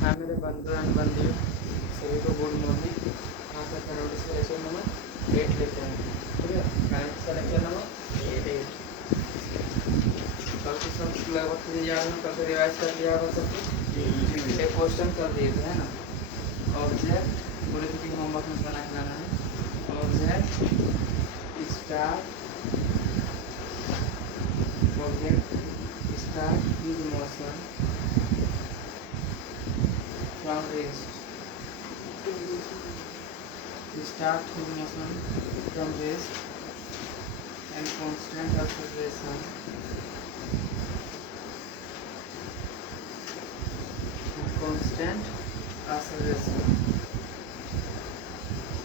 हाँ मेरे बंधु एंड बंदियों सभी को गुड मॉर्निंग। आशा का नोटिस लेक्चर नंबर 8 लेते हैं। ठीक है, करेंट सा लेक्चर नंबर 8। कल कुछ हम लगभग चीज़ें याद हैं, कल से रिवाइज कर लिया होगा सब कुछ। एक क्वेश्चन कर दिए थे है ना, ऑब्जेक्ट बोले थे कि होमवर्क में बना के लाना है। Object start his motion from rest. Start his motion from rest and constant acceleration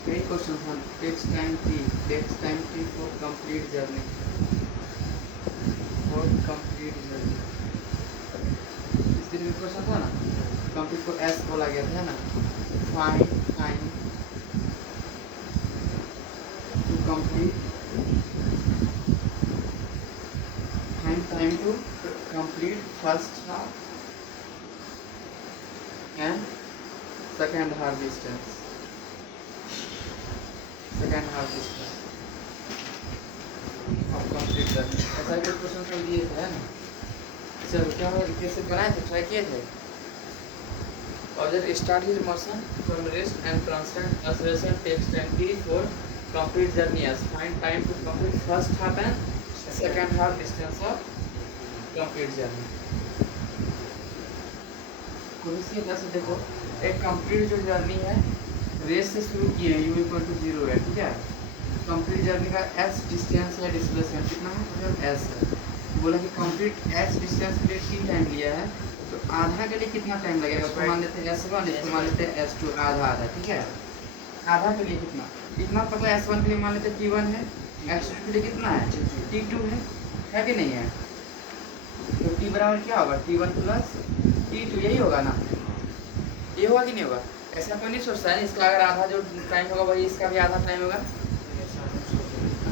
Great question one. Takes time t for complete journey. इस दिन में क्वेश्चन था ना, कंप्लीट को एस बोला गया था ना। Find time to complete first half and second half distance of complete journey. ऐसा कुछ क्वेश्चन कर दिए थे ना। चलो क्या कैसे बनाए थे, ट्राई किए थे। Object start his motion from rest and constant acceleration takes time t for complete journey as find time to complete first half and second half distance of complete journey। कुछ इधर से देखो, एक कंप्लीट जो journey है race से शुरू किए हैं, u=0 है। ठीक है, कंप्लीट जर्नी का s डिस्टेंस है, डिस्प्लेसमेंट कितना है, मतलब s है। बोला कि कंप्लीट s डिस्टेंस के लिए कितना टाइम लिया है, तो आधा के लिए कितना टाइम लगेगा, उसको मान लेते हैं s1, इसको मान लेते हैं s2, आधा आधा। ठीक है, आधा के लिए कितना, इतना पता है s1 के लिए मान लेते हैं t1 है, s2 के लिए कितना है t2 है कि नहीं है। तो t बराबर क्या होगा, t1 प्लस t2, यही होगा ना, ये होगा कि नहीं होगा। ऐसा कोई नहीं सोचता है, इसका अगर आधा जो टाइम होगा वही इसका भी आधा टाइम होगा।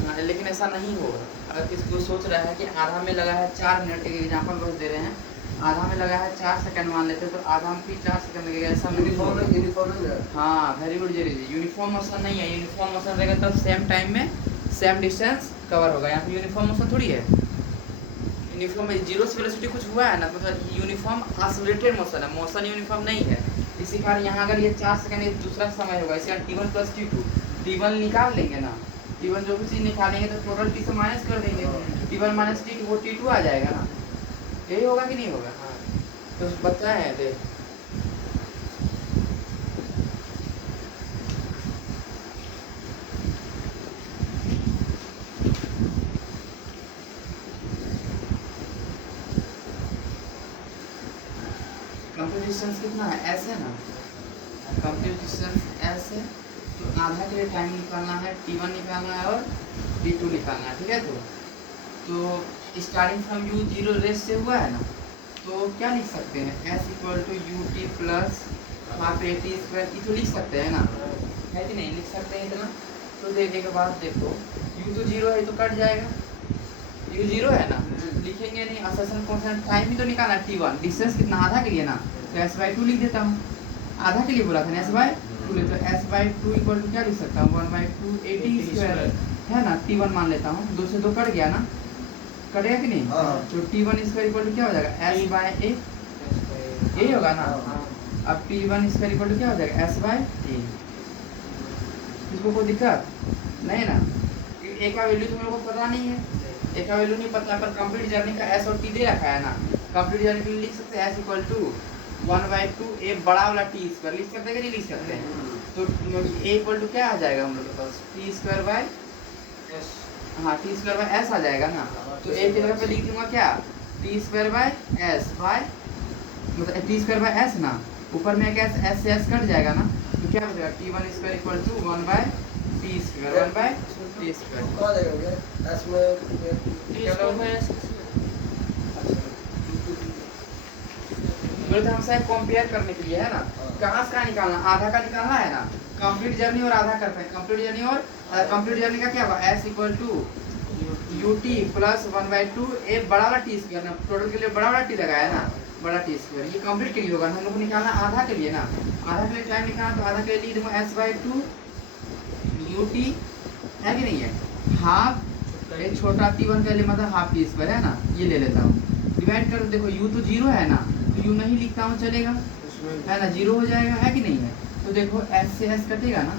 हाँ, लेकिन ऐसा नहीं होगा। अगर किसको सोच रहा है कि आधा में लगा है 4 मिनट, एक एग्जाम्पल बस दे रहे हैं, आधा में लगा है 4 सेकंड मान लेते हैं, तो आधा में भी 4 सेकंड लगेगा, ऐसा यूनिफॉर्म है। हाँ वेरी गुड जेरी जी, यूनिफॉर्म मोशन नहीं है। यूनिफॉर्म मोशन रहेगा तब सेम टाइम में सेम डिस्टेंस कवर होगा। यहाँ पे यूनिफॉर्म मोशन थोड़ी है। यूनिफॉर्म में जीरो से वेलोसिटी कुछ हुआ है ना, मतलब यूनिफॉर्म एक्सेलरेटेड मोशन है, मोशन यूनिफॉर्म नहीं है। इसी कारण यहाँ अगर ये 4 सेकंड एक दूसरा समय होगा, इसे t1 प्लस t2, t1 निकाल लेंगे ना, t1 जो भी चीज़ निकालेंगे तो टोटल t से माइनस कर देंगे, t1 माइनस t2 वो t2 आ जाएगा ना, यही होगा कि नहीं होगा। तो बताएं दे कंप्लीट डिस्टेंस कितना है, s है ना, कंप्लीट डिस्टेंस s है। तो आधा के लिए टाइम निकालना है, t1 निकालना है और t2 निकालना है। ठीक है, तो स्टार्टिंग फ्रॉम u0 रेस से हुआ है ना, तो क्या लिख सकते हैं, s=ut plus half at square, ये तो लिख सकते हैं ना, है कि नहीं, लिख सकते हैं इतना। तो देखने के बाद देखो u तो 0 है तो कट जाएगा, u 0 है ना, लिखेंगे नहीं, असर्शन कांस्टेंट टाइम ही तो निकालना है t1, डिस्टेंस कितना आधा के लिए ना, तो s/2 लिख देता हूँ। आधा के लिए बोला था ना, s/2 ले, तो s/2 इक्वल टू क्या लिख सकता हूँ, 1/2 at स्क्वायर है ना, t1 मान लेता हूँ, 2 से 2 कट गया ना, कटेगा कि नहीं। तो t1 स्क्वायर इक्वल टू क्या हो जाएगा, s/a, यही होगा ना। अब t1 स्क्वायर इक्वल टू क्या हो जाएगा, s/3। इसको कोई दिक्कत नहीं ना, a का वैल्यू तुम लोगों को पता नहीं है, a का वैल्यू नहीं पता, पर कंप्लीट जर्नी का s और t दे रखा है ना, कंप्लीट जर्नी के लिए लिख सकते हैं s=1/2 a बड़ा वाला t स्क्वायर, लिख सकते हैं कि नहीं लिख सकते हैं। तो a इक्वल टू क्या आ जाएगा हम लोग के पास, t²/s, हाँ t²/s आ जाएगा ना। तो a की जगह पे लिख दूंगा क्या, t²/s बाय, मतलब t²/s ना, ऊपर में एक s से s कट जाएगा ना, तो क्या हो जाएगा, t1 square equal to 1/t square, 1/t square. कहाँ देगा s में बोले तो हमसे कंपेयर करने के लिए है ना, कहाँ से निकालना, आधा का निकालना है ना, कंप्लीट जर्नी और आधा करते हैं, कंप्लीट जर्नी और कंप्लीट जर्नी का क्या होगा, s=ut प्लस 1/2 a बड़ा वाला t स्क्वायर ना, टोटल के लिए बड़ा वाला t लगाया ना, बड़ा टी स्क्वायर, ये कंप्लीट के लिए होगा, हम लोग को निकालना आधा के लिए ना, आधा के लिए टाइम निकालना, तो आधा के लिए लिख दूंगा s/2 ut है कि नहीं है, हाफ एक छोटा t1 का लिए मतलब हाफ टी स्क्वायर है ना, ये ले लेता हूँ, डिवाइड कर देखो u तो जीरो है ना, तो u नहीं लिखता हूँ चलेगा, है ना, जीरो हो जाएगा, है कि नहीं है, तो देखो s से s कटेगा ना,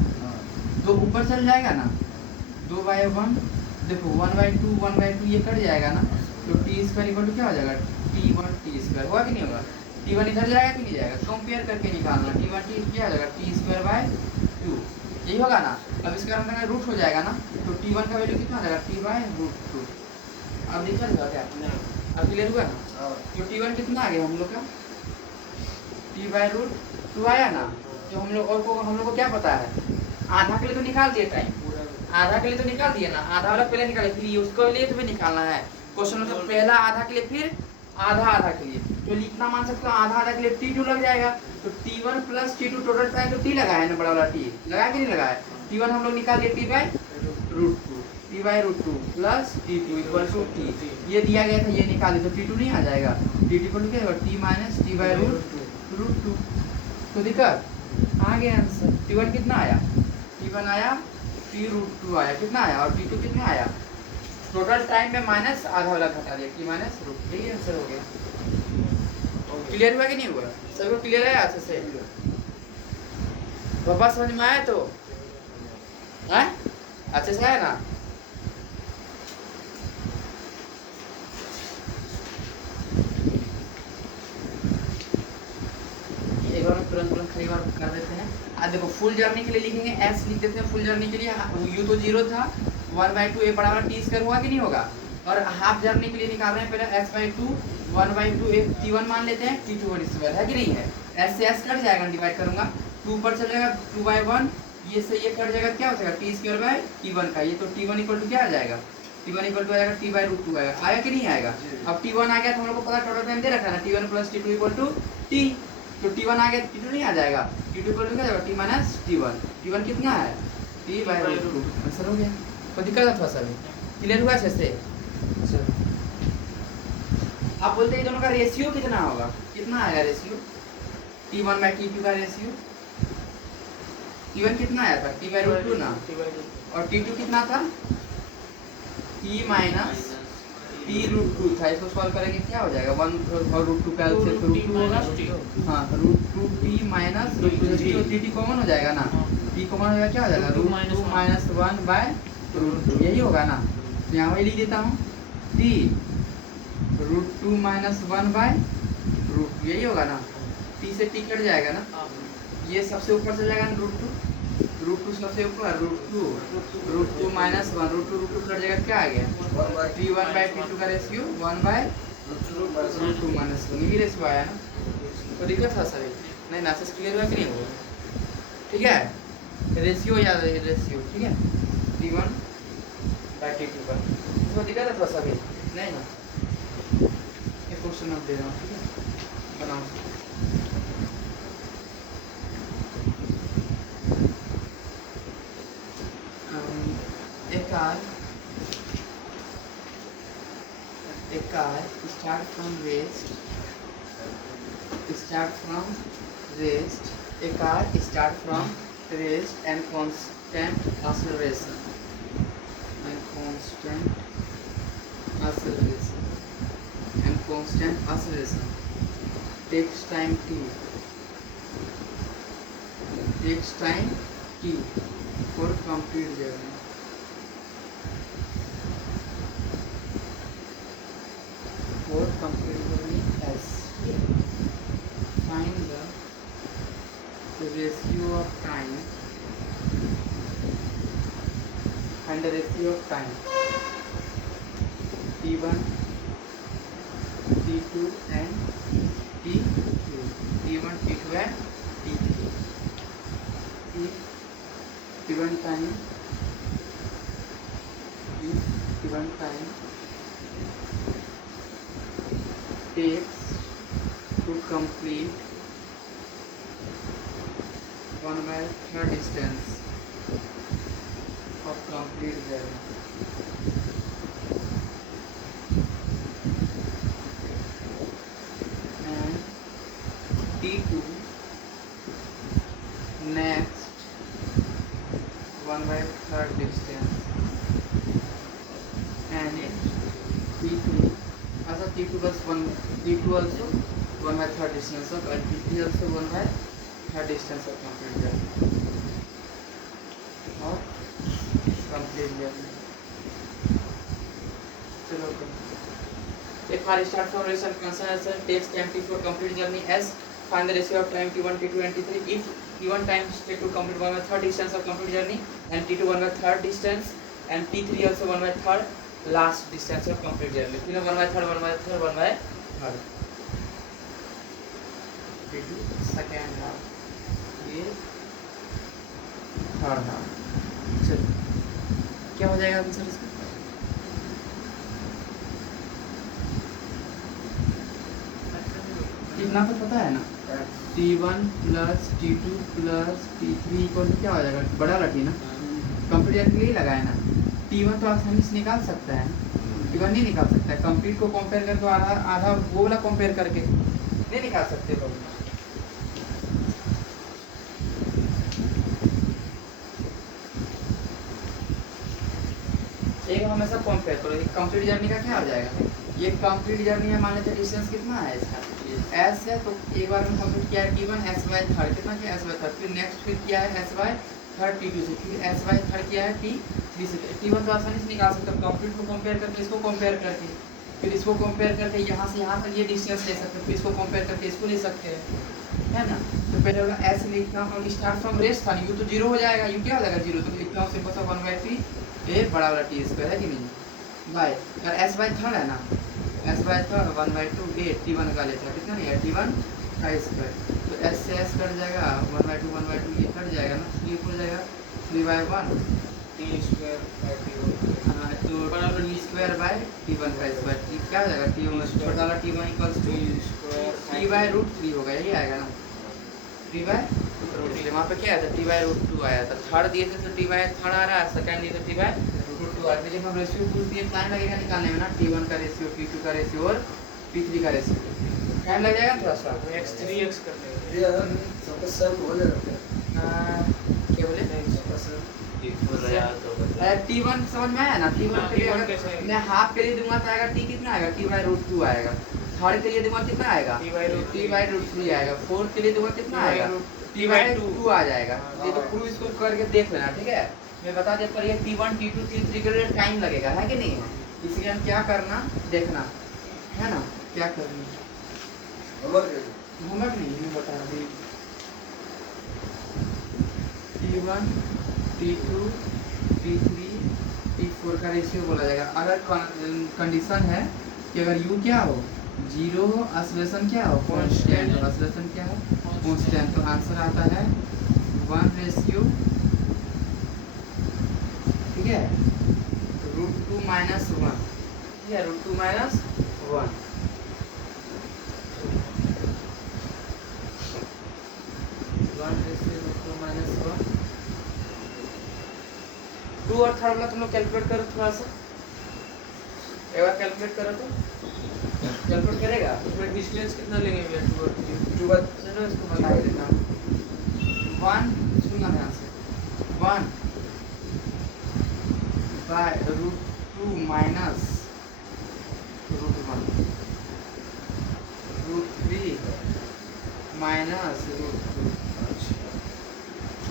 तो ऊपर चल जाएगा ना, 2/1 देखो 1/2 1/2 ये कट जाएगा ना, तो टी स्क्वायर इक्वल टू क्या हो जाएगा, t1 टी स्क्वायर, होगा कि नहीं होगा, t1 इधर जाएगा कि नहीं जाएगा, कंपेयर करके निकालना, t1 टी क्या हो जाएगा, t²/2, यही होगा ना, अब इसका हम करेंगे रूट हो जाएगा ना, तो t1 का वैल्यू कितना हो जाएगा, t/√2, अब लिखा जाएगा क्या, अब क्लियर हुआ ना, तो t1 कितना आ गया हम लोग का, t/√2 आया ना, तो हम लोग को क्या पता है, आधा के लिए तो निकाल दिए टाइम, आधा के लिए तो निकाल दिए ना, आधा वाला पहले निकाले, फिर उसको लिए तो भी निकालना है, क्वेश्चन मतलब पहला आधा के लिए फिर आधा के लिए, तो लिखना मान सकते हो आधा के लिए t2 लग जाएगा, तो t1 plus t2 total time तो t लगा है ना, बड़ा वाला t लगा कि नहीं लगा है, t1 हम लोग निकाल दिए t/√2 plus t2 equal to t, ये दिया गया था, ये निकाले तो t2 नहीं आ जाएगा, t इक्वल टू क्या होगा, t माइनस t/√2, तो दिक्कत आ गया आंसर, t1 कितना आया, t1 आया t√2 आया, कितना आया, और t2 कितना आया, टोटल टाइम में माइनस आधा वाला घटा दिया, t माइनस √2, यही आंसर हो गया, क्लियर हुआ कि नहीं हुआ, सबको क्लियर है अच्छे से, पापा समझ में आया तो है, अच्छे से है ना, एक बार तुरंत खरी बार कर देते हैं, आज देखो फुल जर्नी के लिए लिखेंगे s लिख देते हैं, फुल जर्नी के लिए u तो जीरो था, 1/2 ए बराबर टी स्क्वायर हुआ कि नहीं होगा, और हाफ जर्नी के लिए निकाल रहे हैं, पहले s/2 1/2 ए t1 मान लेते हैं, t2 होल स्क्वायर, है कि नहीं है, s से s कट जाएगा, डिवाइड करूंगा, 2 पर चलेगा 2/1, ये से ये कट जाएगा, क्या हो जाएगा t²/t1 का, ये तो t1 इक्वल टू क्या आ जाएगा, t1 इक्वल टू आ जाएगा t/√2 आएगा कि नहीं आएगा, अब t1 आ गया तो हम लोग को पता टोटल टाइम दे रखा है ना, t1 plus t2 equal to t, तो t1 आ गया, t2 नहीं आ जाएगा, t2 इक्वल टू क्या जाएगा, t माइनस t1, t1 कितना है, t/√2, आंसर हो गया, कोई दिक्कत है थोड़ा सा भी, क्लियर हुआ अच्छे से, आप बोलते हैं दोनों का रेशियो कितना होगा, कितना आएगा रेशियो, t1/t2 का रेशियो, t1 कितना आया था, t/√2 ना, और t2 कितना था, t माइनस t√2 था, इसको सॉल्व करेंगे क्या हो जाएगा, 1 और √2 का से √2 होगा, हाँ √2t माइनस √2, t कॉमन हो जाएगा ना, t कॉमन हो जाएगा, क्या हो जाएगा, √2 माइनस 1/√2, यही होगा ना, यहाँ वही लिख देता हूँ, t √2 माइनस 1/√2, यही होगा ना, t से t कट जाएगा ना, ये सबसे ऊपर से जाएगा ना √2 सबसे ऊपर, √2 माइनस 1, √2 कट जाएगा, क्या आ गया, t1/t2 का रेशियो 1/√2 माइनस 1, यही रेशियो आया ना, तो दिक्कत था सर, नहीं ना से क्लियर हुआ कि नहीं हुआ, ठीक है, रेशियो याद है, रेशियो ठीक है, t1/t2 का, इसमें दिक्कत है थोड़ा सा भी, नहीं ना, ये क्वेश्चन आप दे रहा हूँ, ठीक है, बनाओ, a car start from rest, a car start from rest and constant acceleration takes time t for complete journey. For complete journey S. Find the ratio of time. Find the ratio of time. T1, T2 and T3. T1, T2 and T3. T1 time. T1 time takes to complete 1/3 distance of complete journey. And T2 also 1/3 distance of, and T3 also 1/3 distance of complete journey. और complete journey. चलो एक बार start from relation concern takes time t for complete journey as find the ratio of time t1 t2 and t3 if t1 time take to complete 1/3 distance of complete journey and t2 1/3 distance and t3 also 1/3 last distance of complete journey. तीनों 1/3 t2 second half ये third half. चलो क्या हो जाएगा answer इसका? इतना तो पता है ना, T1 plus T2 plus T3 equal to क्या हो जाएगा? बड़ा वाला T ना, कंप्लीट जर्नी के लिए लगाया ना। T1 तो आसानी से निकाल सकता है, T1 नहीं निकाल सकता है। कंप्लीट को कंपेयर करके आधा आधा वो वाला कंपेयर करके नहीं निकाल सकते लोग। एक हमेशा कंपेयर करो, ये कंप्लीट जर्नी का क्या हो जाएगा? ये कंप्लीट जर्नी है, मान लेते डिस्टेंस कितना है इसका s है, तो एक बार में कंप्लीट किया है T1 s/3 कितना किया s/3, फिर नेक्स्ट फिर किया है s/3 T2 से, फिर s/3 किया है T3 से। T1 तो आसानी से निकाल सकते हो, कंप्लीट को कंपेयर करके इसको कंपेयर करके, फिर इसको कंपेयर करके यहाँ से यहाँ तक ये डिस्टेंस ले सकते हो, फिर इसको कंपेयर करके इसको ले सकते हैं, है ना। तो पहले वाला s लिखना और स्टार्ट फ्रॉम रेस्ट था, यू तो जीरो हो जाएगा, यू क्या हो जाएगा जीरो, तो लिखता हूँ सिंपल सा 1/3 ये बड़ा वाला t स्क्वायर है कि नहीं बाय, और s/3 है ना, s/3 1/2 ये T1 का लेता है कितना नहीं है T1 का स्क्वायर, तो s से s कट जाएगा 1/2 ये कट जाएगा ना, 3 हो जाएगा 3/1 t स्क्वायर बाय t1। हाँ तो बड़ा वाला t स्क्वायर बाय T1 का स्क्वायर, ठीक क्या हो जाएगा T1 छोटा वाला T1 इक्वल्स टू t/√3 होगा, यही आएगा ना t/√3। वहाँ पे क्या आया था t/√2 आया था, थर्ड दिए थे तो t/3 आ रहा है, सेकंड दिए तो t/√2 आ रहा है। जब हम रेशियो पूछ दिए टाइम लगेगा निकालने में ना, T1 का रेशियो T2 का रेशियो और T3 का रेशियो, टाइम लग जाएगा थोड़ा सा। x3x करने में ये सबका सम हो जाएगा क्या बोले T1 समझ में आया ना, T1 के लिए अगर मैं हाफ के लिए दूंगा तो आएगा T कितना आएगा t/√2 आएगा, थर्ड के लिए दूंगा कितना आएगा t/√3 आएगा, फोर्थ के लिए दूंगा कितना आएगा t/2 आ जाएगा। ये तो प्रूव इसको करके देख लेना, ठीक है। मैं बता देता हूँ ये T1 T2 T3 के लिए टाइम लगेगा, है कि नहीं है, इसलिए हम क्या करना देखना है ना, क्या करना होमवर्क नहीं मैं बता दी। T1 T2 T3 T4 का रेशियो बोला जाएगा। अगर कंडीशन है कि अगर u क्या हो जीरो हो, एक्सेलरेशन क्या हो कांस्टेंट हो, एक्सेलरेशन क्या है कांस्टेंट, तो आंसर आता है 1/, ठीक है, √2 - 1, ठीक है, √2 - 1 1/√2 - 1। 2 और थर्ड वाला तुम लोग कैलकुलेट करो थोड़ा सा, एक बार कैलकुलेट करो तो कैलकुलेट करेगा इसमें डिस्टेंस कितना लेंगे भैया 2 और 3 जो बात चलो इसको बता देता हूँ। 1 सुनना ध्यान से, 1/√2 - √1 √3 -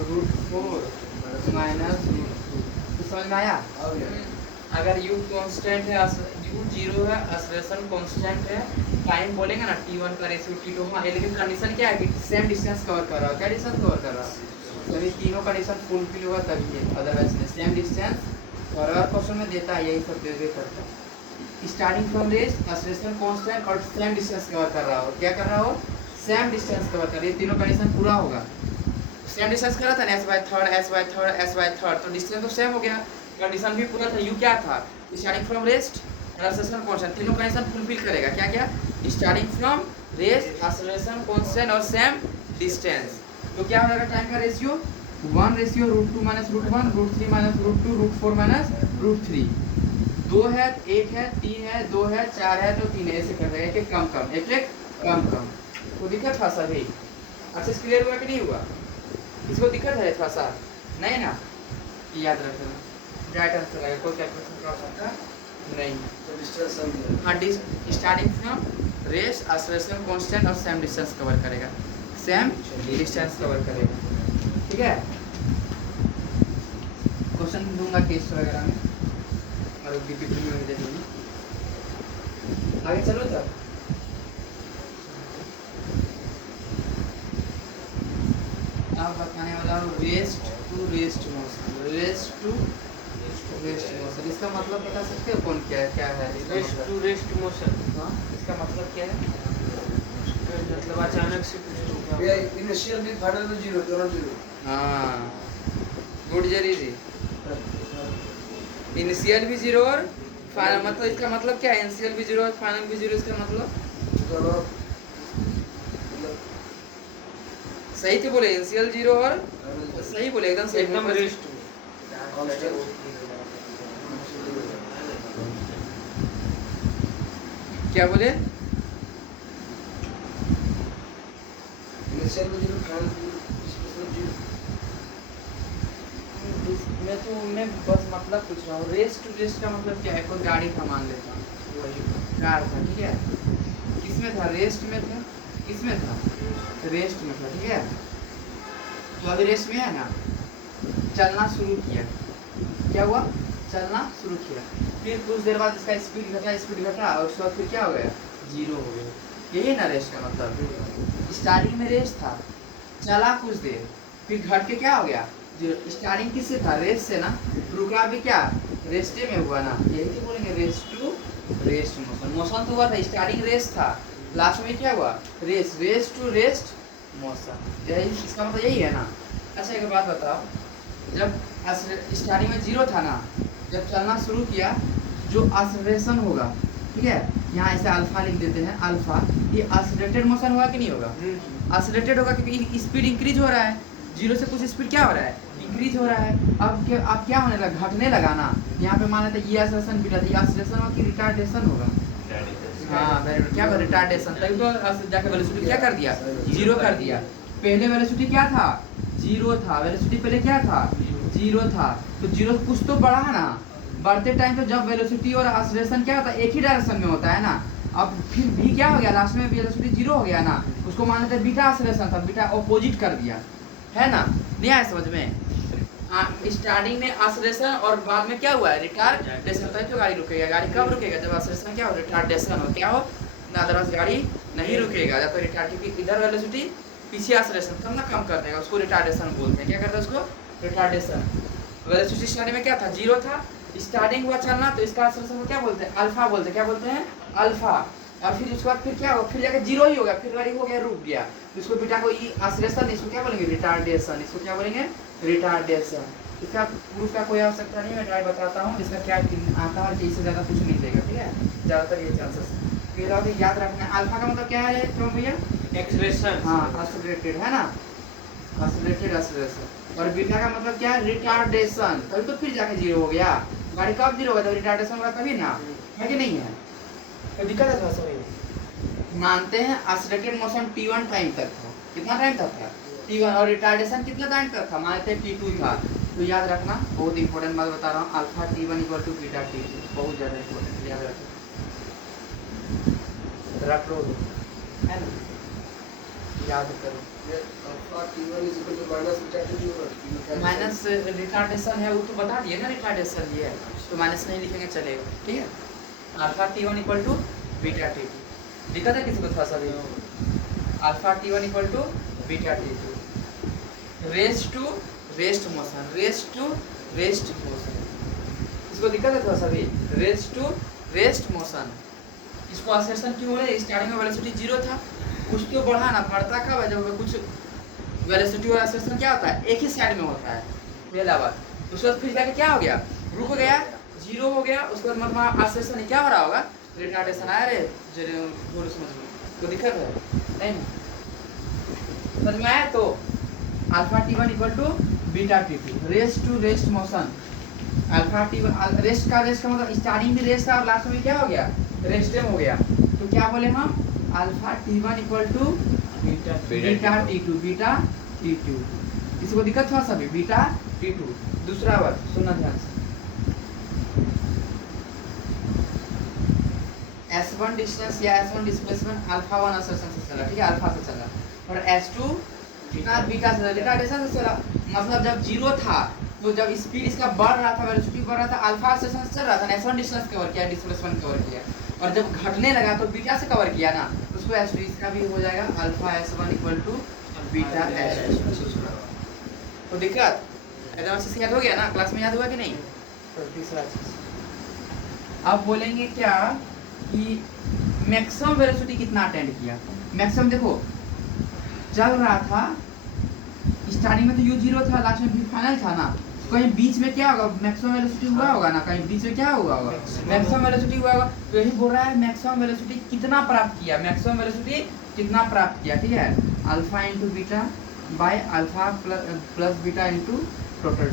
√2 √4 - √2। तो समझ में आया? अगर u कांस्टेंट है, u जीरो है, एक्सेलरेशन कांस्टेंट है, टाइम बोलेंगे ना T1 का रेशियो T2, हाँ लेकिन कंडीशन क्या है कि सेम डिस्टेंस कवर कर रहा है, क्या डिस्टेंस कवर कर रहा है, तभी तीनों कंडीशन फुलफिल होगा तभी है, अदरवाइज नहीं। सेम डिस्टेंस और अगर क्वेश्चन में देता है यही सब दे करता है, starting from rest acceleration constant और सेम डिस्टेंस कवर कर रहा हो, क्या कर रहा हो सेम डिस्टेंस कवर कर, ये तीनों कंडीशन पूरा होगा। सेम डिस्टेंस कर रहा था ना s/3 तो डिस्टेंस तो सेम हो गया, कंडीशन भी पूरा था, u क्या था starting from rest acceleration constant, तीनों कंडीशन फुलफिल करेगा, क्या क्या starting from rest acceleration constant और सेम डिस्टेंस। तो क्या हो जाएगा टाइम का रेशियो 1/√2 - √1 √3 - √2 √4 - √3, 2 है 1 है 3 है 2 है 4 है तो 3 है, ऐसे कर देगा, एक एक कम कम। तो दिक्कत था सभी अच्छे से क्लियर हुआ कि नहीं हुआ, इसको दिक्कत है थोड़ा सा नहीं ना, याद रखना राइट आंसर आएगा, कोई कैलकुलेशन कर सकता नहीं। तो डिस्टेंस सम दिया। हाँ, starting from rest, acceleration constant और सेम डिस्टेंस कवर करेगा, सेम डिस्टेंस कवर करेगा। ठीक है, क्वेश्चन दूंगा टेस्ट वगैरह में और बीपीटी में भी दे दूंगा। आगे चलो तब। अब बताने वाला हूँ rest to rest motion, rest to rest motion. इसका मतलब बता सकते हो कौन क्या है इसका रेस्ट मतलब? टू रेस्ट मोशन, हाँ, इसका मतलब क्या है? मतलब अचानक से कुछ हो गया। भैया इनिशियल भी फाइनल में 0 दोनों 0। हाँ, गुड जरी जी। इनिशियल भी 0 और फाइनल, मतलब इसका मतलब क्या है? इनिशियल भी 0 और फाइनल भी 0, इसका मतलब दोनों सही थे बोले, इनिशियल 0 और सही बोले, एकदम सही एकदम बोले। रेस्ट क्या बोले? इनिशियल में 0 फाइनल में 0। मैं बस मतलब पूछ रहा हूँ, रेस्ट टू रेस्ट का मतलब क्या है? कोई गाड़ी का मान लेता हूँ, कार था, ठीक है, किसमें था? रेस्ट में था, किसमें था? रेस्ट में था, ठीक है। तो अभी रेस्ट में है ना, चलना शुरू किया, क्या हुआ? चलना शुरू किया, फिर कुछ देर बाद इसका स्पीड घटा और उसके बाद फिर क्या हो गया? 0 हो गया। यही है ना रेस्ट का मतलब। स्टार्टिंग में रेस्ट था, चला कुछ देर, फिर घट के क्या हो गया? जो स्टार्टिंग किससे था? रेस्ट से ना, रुका भी क्या? रेस्टे में हुआ ना, यही तो बोलेंगे rest to rest motion. Motion तो हुआ था, स्टार्टिंग रेस्ट था, लास्ट में क्या हुआ? Rest, rest to rest motion, यही इसका मतलब यही है ना। अच्छा एक बात बताओ, जब स्टार्टिंग में 0 था ना, जब चलना शुरू किया, जो एक्सेलरेशन होगा, ठीक है, यहाँ ऐसे अल्फा लिख देते हैं, अल्फा, ये एक्सेलरेटेड मोशन होगा कि नहीं होगा? एक्सेलरेटेड होगा क्योंकि स्पीड इंक्रीज हो रहा है, 0 से कुछ स्पीड क्या हो रहा है? इंक्रीज हो रहा है। अब क्या होने लगा? घटने लगा ना। यहाँ पे मान लेते हैं ये एक्सेलरेशन बीटा, ये एक्सेलरेशन होगा कि रिटार्डेशन होगा? हाँ, वेरी गुड। क्या कर रिटार्डेशन, तभी तो जाकर वेलोसिटी क्या कर दिया? 0 कर दिया। पहले वेलोसिटी क्या था? 0 था। वेलोसिटी पहले क्या था? 0 था। तो 0 कुछ तो बढ़ा ना, बढ़ते टाइम तो जब वेलोसिटी और एक्सेलरेशन क्या होता है? एक ही डायरेक्शन में होता है ना। अब फिर भी क्या हो गया? लास्ट में वेलोसिटी 0 हो गया ना, उसको मान लेते हैं बीटा एक्सेलरेशन था, बीटा अपोजिट कर दिया, है ना? नहीं आया समझ में? स्टार्टिंग में एक्सेलरेशन और बाद में क्या हुआ है? रिटार्डेशन। तभी तो गाड़ी रुकेगा। गाड़ी कब रुकेगा? जब एक्सेलरेशन क्या हो? रिटार्डेशन हो। क्या हो ना, अदरवाइज गाड़ी नहीं रुकेगा जब तक रिटार्ड, क्योंकि इधर वेलोसिटी पीछे एक्सेलरेशन तब ना कम कर देगा, उसको रिटार्डेशन बोलते हैं। क्या करते हैं उसको? रिटार्डेशन। वेलोसिटी स्टार्टिंग में क्या था? 0 था, स्टार्टिंग हुआ चलना, तो इसका एक्सेलरेशन को क्या बोलते हैं? अल्फा बोलते हैं। क्या बोलते हैं? अल्फा। और फिर उसके बाद फिर क्या होगा? फिर जाकर 0 ही होगा, फिर गाड़ी हो गया, रुक गया, इसको बीटा को एक्सेलरेशन, इसको क्या बोलेंगे? रिटार्डेशन। इसको क्या बोलेंगे? रिटार्डेशन। इसका प्रूफ का कोई आवश्यकता नहीं, मैं ट्राई बताता हूँ। इसका क्या आता है, इससे ज़्यादा कुछ नहीं देगा, ठीक है, ज़्यादातर ये चांसेस। फिर याद रखना, अल्फा का मतलब क्या है? क्यों भैया? एक्सेलरेशन। हाँ, एक्सेलरेटेड है ना, एक्सेलरेटेड एक्सेलरेशन। और बीटा का मतलब क्या है? रिटार्डेशन। तभी तो फिर जाके 0 हो गया। गाड़ी कब 0 होगा? जब रिटार्डेशन होगा तभी ना, है कि नहीं है? तो दिक्कत है थोड़ा सा भाई। मानते हैं एक्सेलरेटेड मोशन t1 टाइम तक था। कितना टाइम तक था? t1। और रिटार्डेशन कितना टाइम तक था? मानते हैं t2 था। तो याद रखना, बहुत इंपॉर्टेंट बात बता रहा हूँ, alpha t1 equal to beta t2, बहुत ज़्यादा इंपॉर्टेंट, याद रखो, रख लो, है ना, याद करो। Alpha t1 is equal to minus beta t2 minus retardation है, वो तो बता दिए ना, रिटार्डेशन ये है, तो माइनस नहीं लिखेंगे चलेगा, ठीक है। Alpha t1 equal to beta t2। दिक्कत है किसी को थोड़ा सा भी? Alpha t1 equal to beta t2, rest to rest motion, rest to rest motion. इसको दिक्कत है थोड़ा सा भी? Rest to rest motion. इसको एक्सेलरेशन क्यों बोले? स्टार्टिंग में वेलोसिटी 0 था, कुछ तो बढ़ा ना, बढ़ता कब है? जब कुछ वेलोसिटी और एक्सेलरेशन क्या होता है? एक ही साइड में होता है, पहला बात। उसके बाद फिर जाके क्या हो गया? रुक गया, 0 हो गया, उसके बाद मतलब एक्सेलरेशन क्या हो रहा होगा? रिटार्डेशन आया रे, जरूर समझ लो। तो दिक्कत है नहीं ना? समझ में आया? तो alpha t1 equal to beta t2, rest to rest motion. Alpha t1 rest का मतलब स्टार्टिंग में रेस्ट था और लास्ट में क्या हो गया? रेस्टेम हो गया। तो क्या बोले हम? Alpha t1 equal to beta t2, beta t2। इसको दिक्कत थोड़ा सा भी? Beta t2। दूसरा वर्ड सुनना ध्यान से, S1 डिस्टेंस या S1 डिस्प्लेसमेंट अल्फा 1 असर्शन से चला, ठीक है, अल्फा से चला, और S2 कितना बीटा से, रिटार्डेशन से चला। मतलब जब जीरो था तो जब स्पीड इसका बढ़ रहा था, वेलोसिटी बढ़ रहा था, अल्फा असर्शन से चल रहा था, S1 डिस्टेंस कवर किया, डिस्प्लेसमेंट कवर किया, और जब घटने लगा तो बीटा से कवर किया ना, उसको S2, इसका भी हो जाएगा alpha S1 equal to beta S2। तो दिक्कत एकदम अच्छे से याद हो गया ना, क्लास में याद हुआ कि नहीं? तो तीसरा चीज अब बोलेंगे क्या कि मैक्सिमम वेलोसिटी कितना अटेंड किया। मैक्सिमम देखो चल रहा था, स्टार्टिंग में तो u0 था, लास्ट में v फाइनल था ना, कहीं बीच में क्या होगा, मैक्सिमम वेलोसिटी हुआ होगा ना, कहीं बीच में क्या हुआ होगा, मैक्सिमम वेलोसिटी हुआ होगा। तो यही बोल रहा है मैक्सिमम वेलोसिटी कितना प्राप्त किया, मैक्सिमम वेलोसिटी कितना प्राप्त किया, ठीक है, alpha into beta by alpha plus beta into total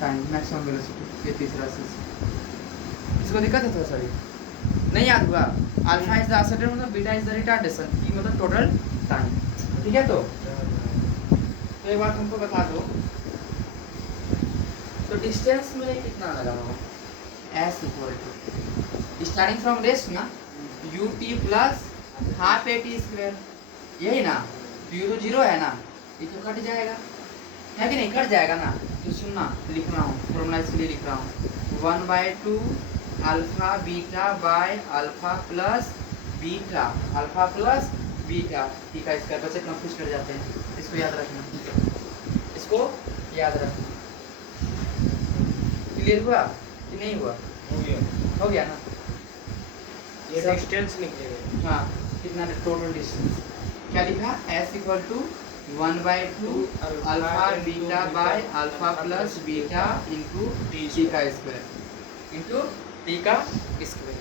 time maximum velocity. ये तीसरा चीज, इसको दिक्कत है थोड़ा सा, नहीं याद हुआ? अल्फा इज द एक्सेलरेशन, मतलब बीटा इज द रिटार्डेशन, की मतलब टोटल टाइम, ठीक है। तो एक बात तुमको बता दो, तो डिस्टेंस में कितना लगा होगा, s equal to starting from rest ना, ut plus half at square, यही ना, तो u तो जीरो है ना, ये तो कट जाएगा, है कि नहीं, कट जाएगा ना। तो सुनना, लिख रहा हूँ फॉर्मूला इसके लिए लिख रहा हूँ, 1/2 alpha beta by alpha plus beta, alpha plus beta, ठीक है। इसका बच्चे कंफ्यूज कर जाते हैं, इसको याद रखना, इसको याद रखना। क्लियर हुआ कि नहीं हुआ? हो गया ना। ये डिस्टेंस निकलेगा। हाँ, कितना टोटल डिस्टेंस क्या लिखा, s equal to 1/2 alpha beta by alpha plus beta into T का स्क्वायर इंटू टी का स्क्वायर।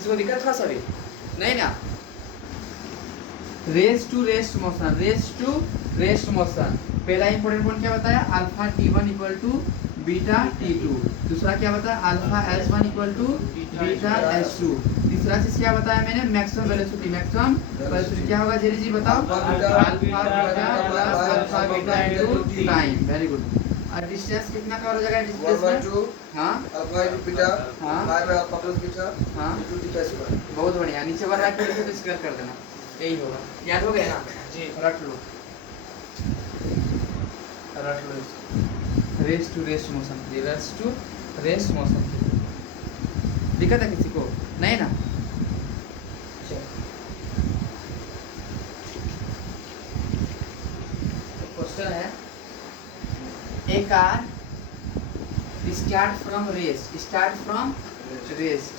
इसको दिक्कत था सभी नहीं ना? Rest to rest motion, rest to rest motion, पहला इंपॉर्टेंट पॉइंट क्या बताया, alpha t1 equal to beta t2, दूसरा क्या बताया, alpha s1 equal to beta s2, तीसरा चीज क्या बताया मैंने, मैक्सिमम वेलोसिटी, मैक्सिमम वेलोसिटी क्या होगा जेरी जी बताओ, alpha beta plus alpha beta into time, very good. और डिस्टेंस कितना कवर हो जाएगा, डिस्टेंस हां अल्फा इंटू बीटा हां बाय अल्फा प्लस बीटा हां इंटू टी का स्क्वायर। बहुत बढ़िया, नीचे बढ़ रहा है तो स्क्वायर कर देना, यही होगा। याद हो गया ना जी, रट लो, रट लो। Rest to rest motion, rest to rest motion, दिक्कत है किसी को नहीं ना? क्वेश्चन है, a car start from rest, start from rest,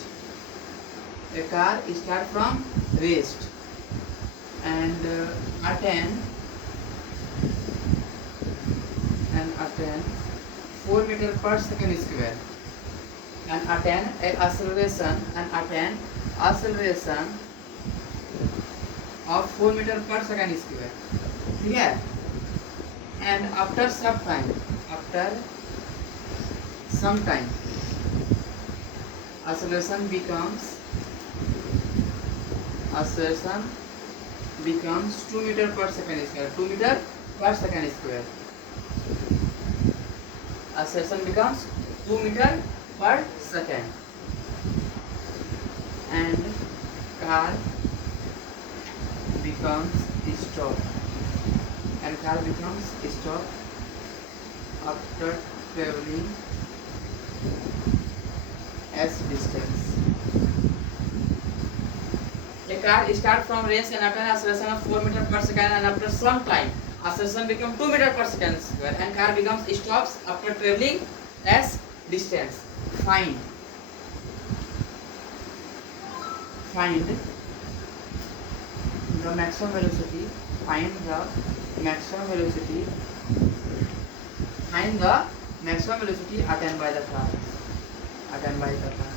a car start from rest and attain 4 meter per second square and attain a acceleration of 4 meter per second square, ठीक है। and after some time acceleration becomes 2 meter per second square, 2 meter per second square, acceleration becomes 2 meter per second and car becomes stop after traveling s distance. A car start from rest and attain acceleration of 4 meter per second and after some time acceleration becomes 2 meter per second square and car becomes stops after traveling s distance. Find the maximum velocity. Find the maximum velocity attained by the car. Attained by the car.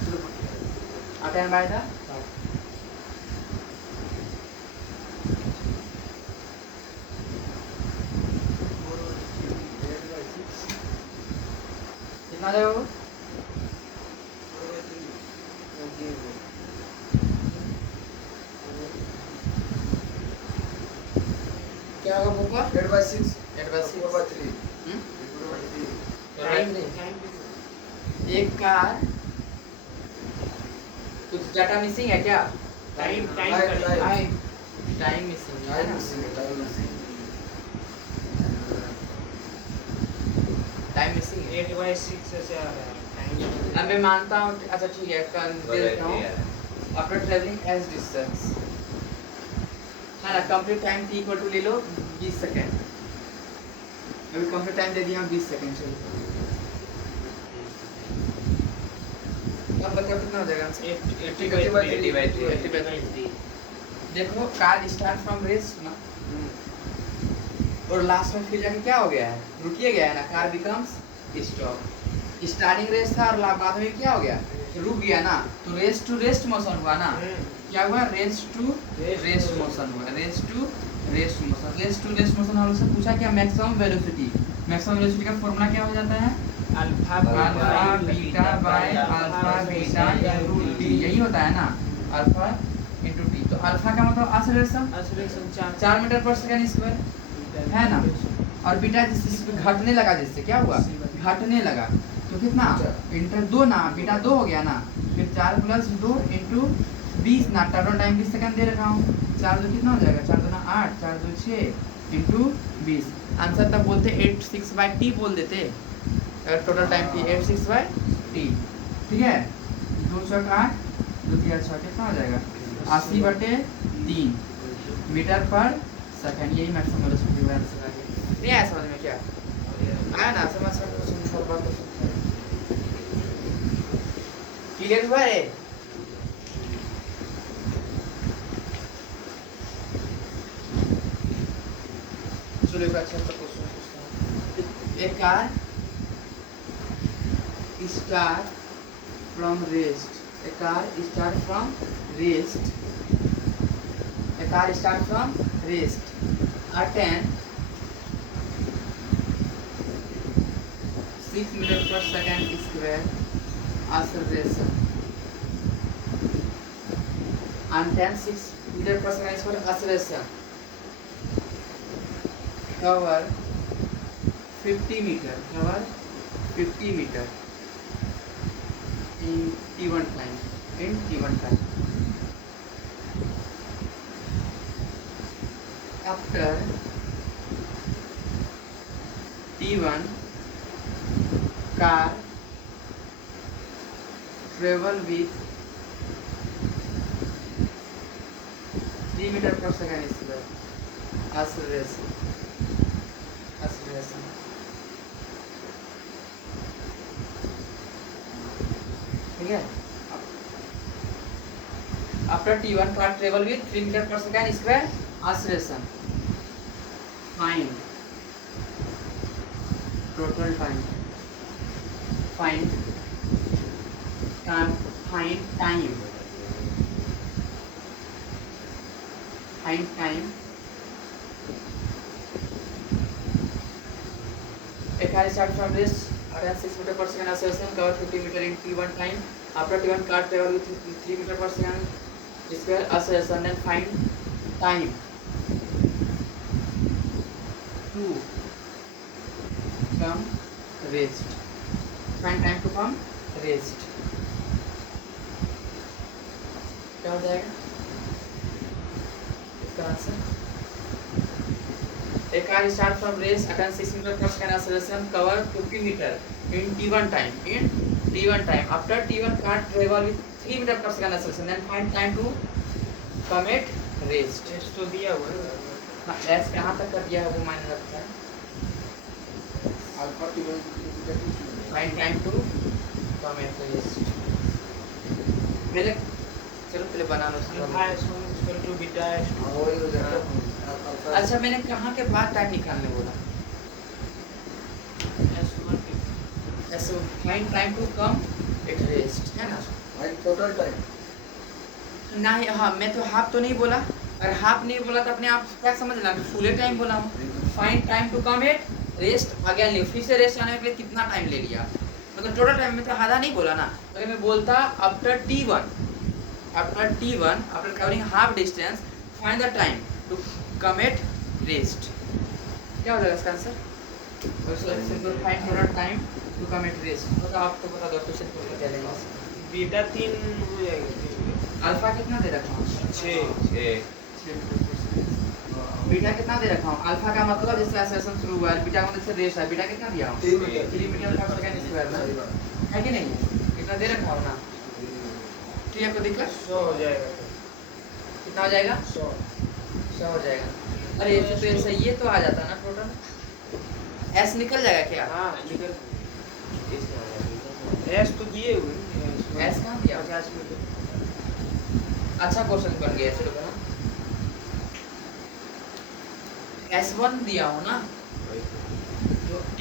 कितना जाएगा? क्या होगा book 8/6 8/6 4/3 एक car कुछ data missing है क्या? Time time Time, का time. Time missing है टाइम ना? मिसिंग है, टाइम मिसिंग टाइम मिसिंग है। 8/6 ऐसे आ रहा है टाइम। अब मैं मानता हूँ, अच्छा ठीक है, कर दे देता हूँ। आफ्टर ट्रेवलिंग एज डिस्टेंस है ना, complete time t equal to ले लो 20 सेकेंड। अभी कंप्लीट टाइम दे दिया 20 सेकेंड। चलो अब बताओ कितना हो जाएगा आंसर? 80/3 देखो कार स्टार्ट फ्रॉम रेस्ट ना, और लास्ट में फिर जाके क्या हो गया है, रुकिए गया है ना, car becomes stop. Starting rest था और बाद में क्या हो गया, रुक गया ना, तो रेस्ट टू रेस्ट मोशन हुआ ना। क्या हुआ? रेस्ट टू रेस्ट मोशन हुआ, rest to rest motion. Rest to rest motion वालों से पूछा क्या, मैक्सिमम वेलोसिटी। मैक्सिमम वेलोसिटी का फॉर्मूला क्या हो जाता है? Alpha alpha beta by alpha beta into T, यही होता है ना, अल्फा इनटू टी। तो अल्फा का मतलब एक्सेलरेशन एक्सेलरेशन 4 मीटर पर सेकंड स्क्वायर है ना, और बीटा जिससे घटने लगा, जिससे क्या हुआ, घटने लगा, तो कितना इंटर 2 ना, बीटा 2 हो गया ना, फिर 4 + 2 इंटू 20 ना, टर्न टाइम 20 सेकंड दे रखा हूँ। 4 2 कितना हो जाएगा, 4 2 8, 4 2 6 इंटू 20। आंसर तब बोलते 86/t बोल देते, अगर टोटल टाइम थी 86/t। ठीक है, 2 चौक 8, 2 3 6 कितना हो जाएगा, 80/3 मीटर पर सेकंड। यही मैक्सिमम वेलोसिटी का आंसर आ गया। नहीं आया समझ में क्या? आया ना समझ में? क्लियर हुआ है? चलो एक अच्छा सा क्वेश्चन पूछता हूँ। एक car start from rest, a car start from rest, a car start from rest, attain 6 meter per second square acceleration, attain 6 meter per second square acceleration, cover 50 meter in t1 time, after t1 car travel with 3 meter per second square acceleration। ठीक है, after t1 car travel with 3 metre पर second square acceleration, find total time, find time, a car start from rest at 6 meter per second acceleration, cover 50 meter in t1 time, after t1 car travel with 3 meter per second square acceleration, then find time to come rest, find time to come rest। क्या हो जाएगा इसका answer? A car start from race at 6 meter per second acceleration, cover 50 meter in t1 time, after t1 car travel with 3 meter per second acceleration, then find time to come at rest। Test तो दिया हुआ है। हाँ, S कहाँ तक का दिया है वो मायने रखता है। Alpha t1 find time to come at rest। मेरे चलो पहले बना लो अल्फा s1 = बीटा s2। हाँ वही हो जाएगा। अच्छा मैंने कहाँ के बाद टाइम निकालने बोला? ऐसे find time to come at rest है ना, फाइंड टोटल टाइम। नहीं हाँ, मैं तो हाफ तो नहीं बोला, अगर हाफ नहीं बोला तो अपने आप क्या समझना कि फुल टाइम बोला हूँ। Find time to come at rest, again लिख, फिर से रेस्ट आने के लिए कितना टाइम ले लिया, मतलब टोटल टाइम में तो आधा नहीं बोला ना। अगर मैं बोलता after t1 after covering half distance find the time to come at rest, क्या हो जाएगा इसका answer? Simple find total time to come at rest. मतलब आप तो बता दो क्वेश्चन को क्या लेंगे। बीटा 3 हो जाएगा। अल्फा कितना दे रखा हूँ? 6 बीटा कितना दे रखा हूँ? अल्फा का मतलब जैसे एक्सेलरेशन शुरू हुआ है, बीटा का मतलब रेस है, बीटा कितना दिया हूँ? 3 मीटर 3 मीटर पर सेकंड स्क्वायर ना, सही बात। है कि नहीं? कितना दे रखा हूँ ना? ठीक है, कोई दिक्कत? 100 हो जाएगा। कितना हो जाएगा? 100 100 हो जाएगा। अरे ये तो ऐसा ये तो आ जाता ना टोटल, एस निकल जाएगा क्या? हाँ निकल एस तो दिए हुए हैं। एस कहाँ दिया? 50 मीटर। अच्छा क्वेश्चन बन गया चलो ना। S1 दिया हो ना, तो T,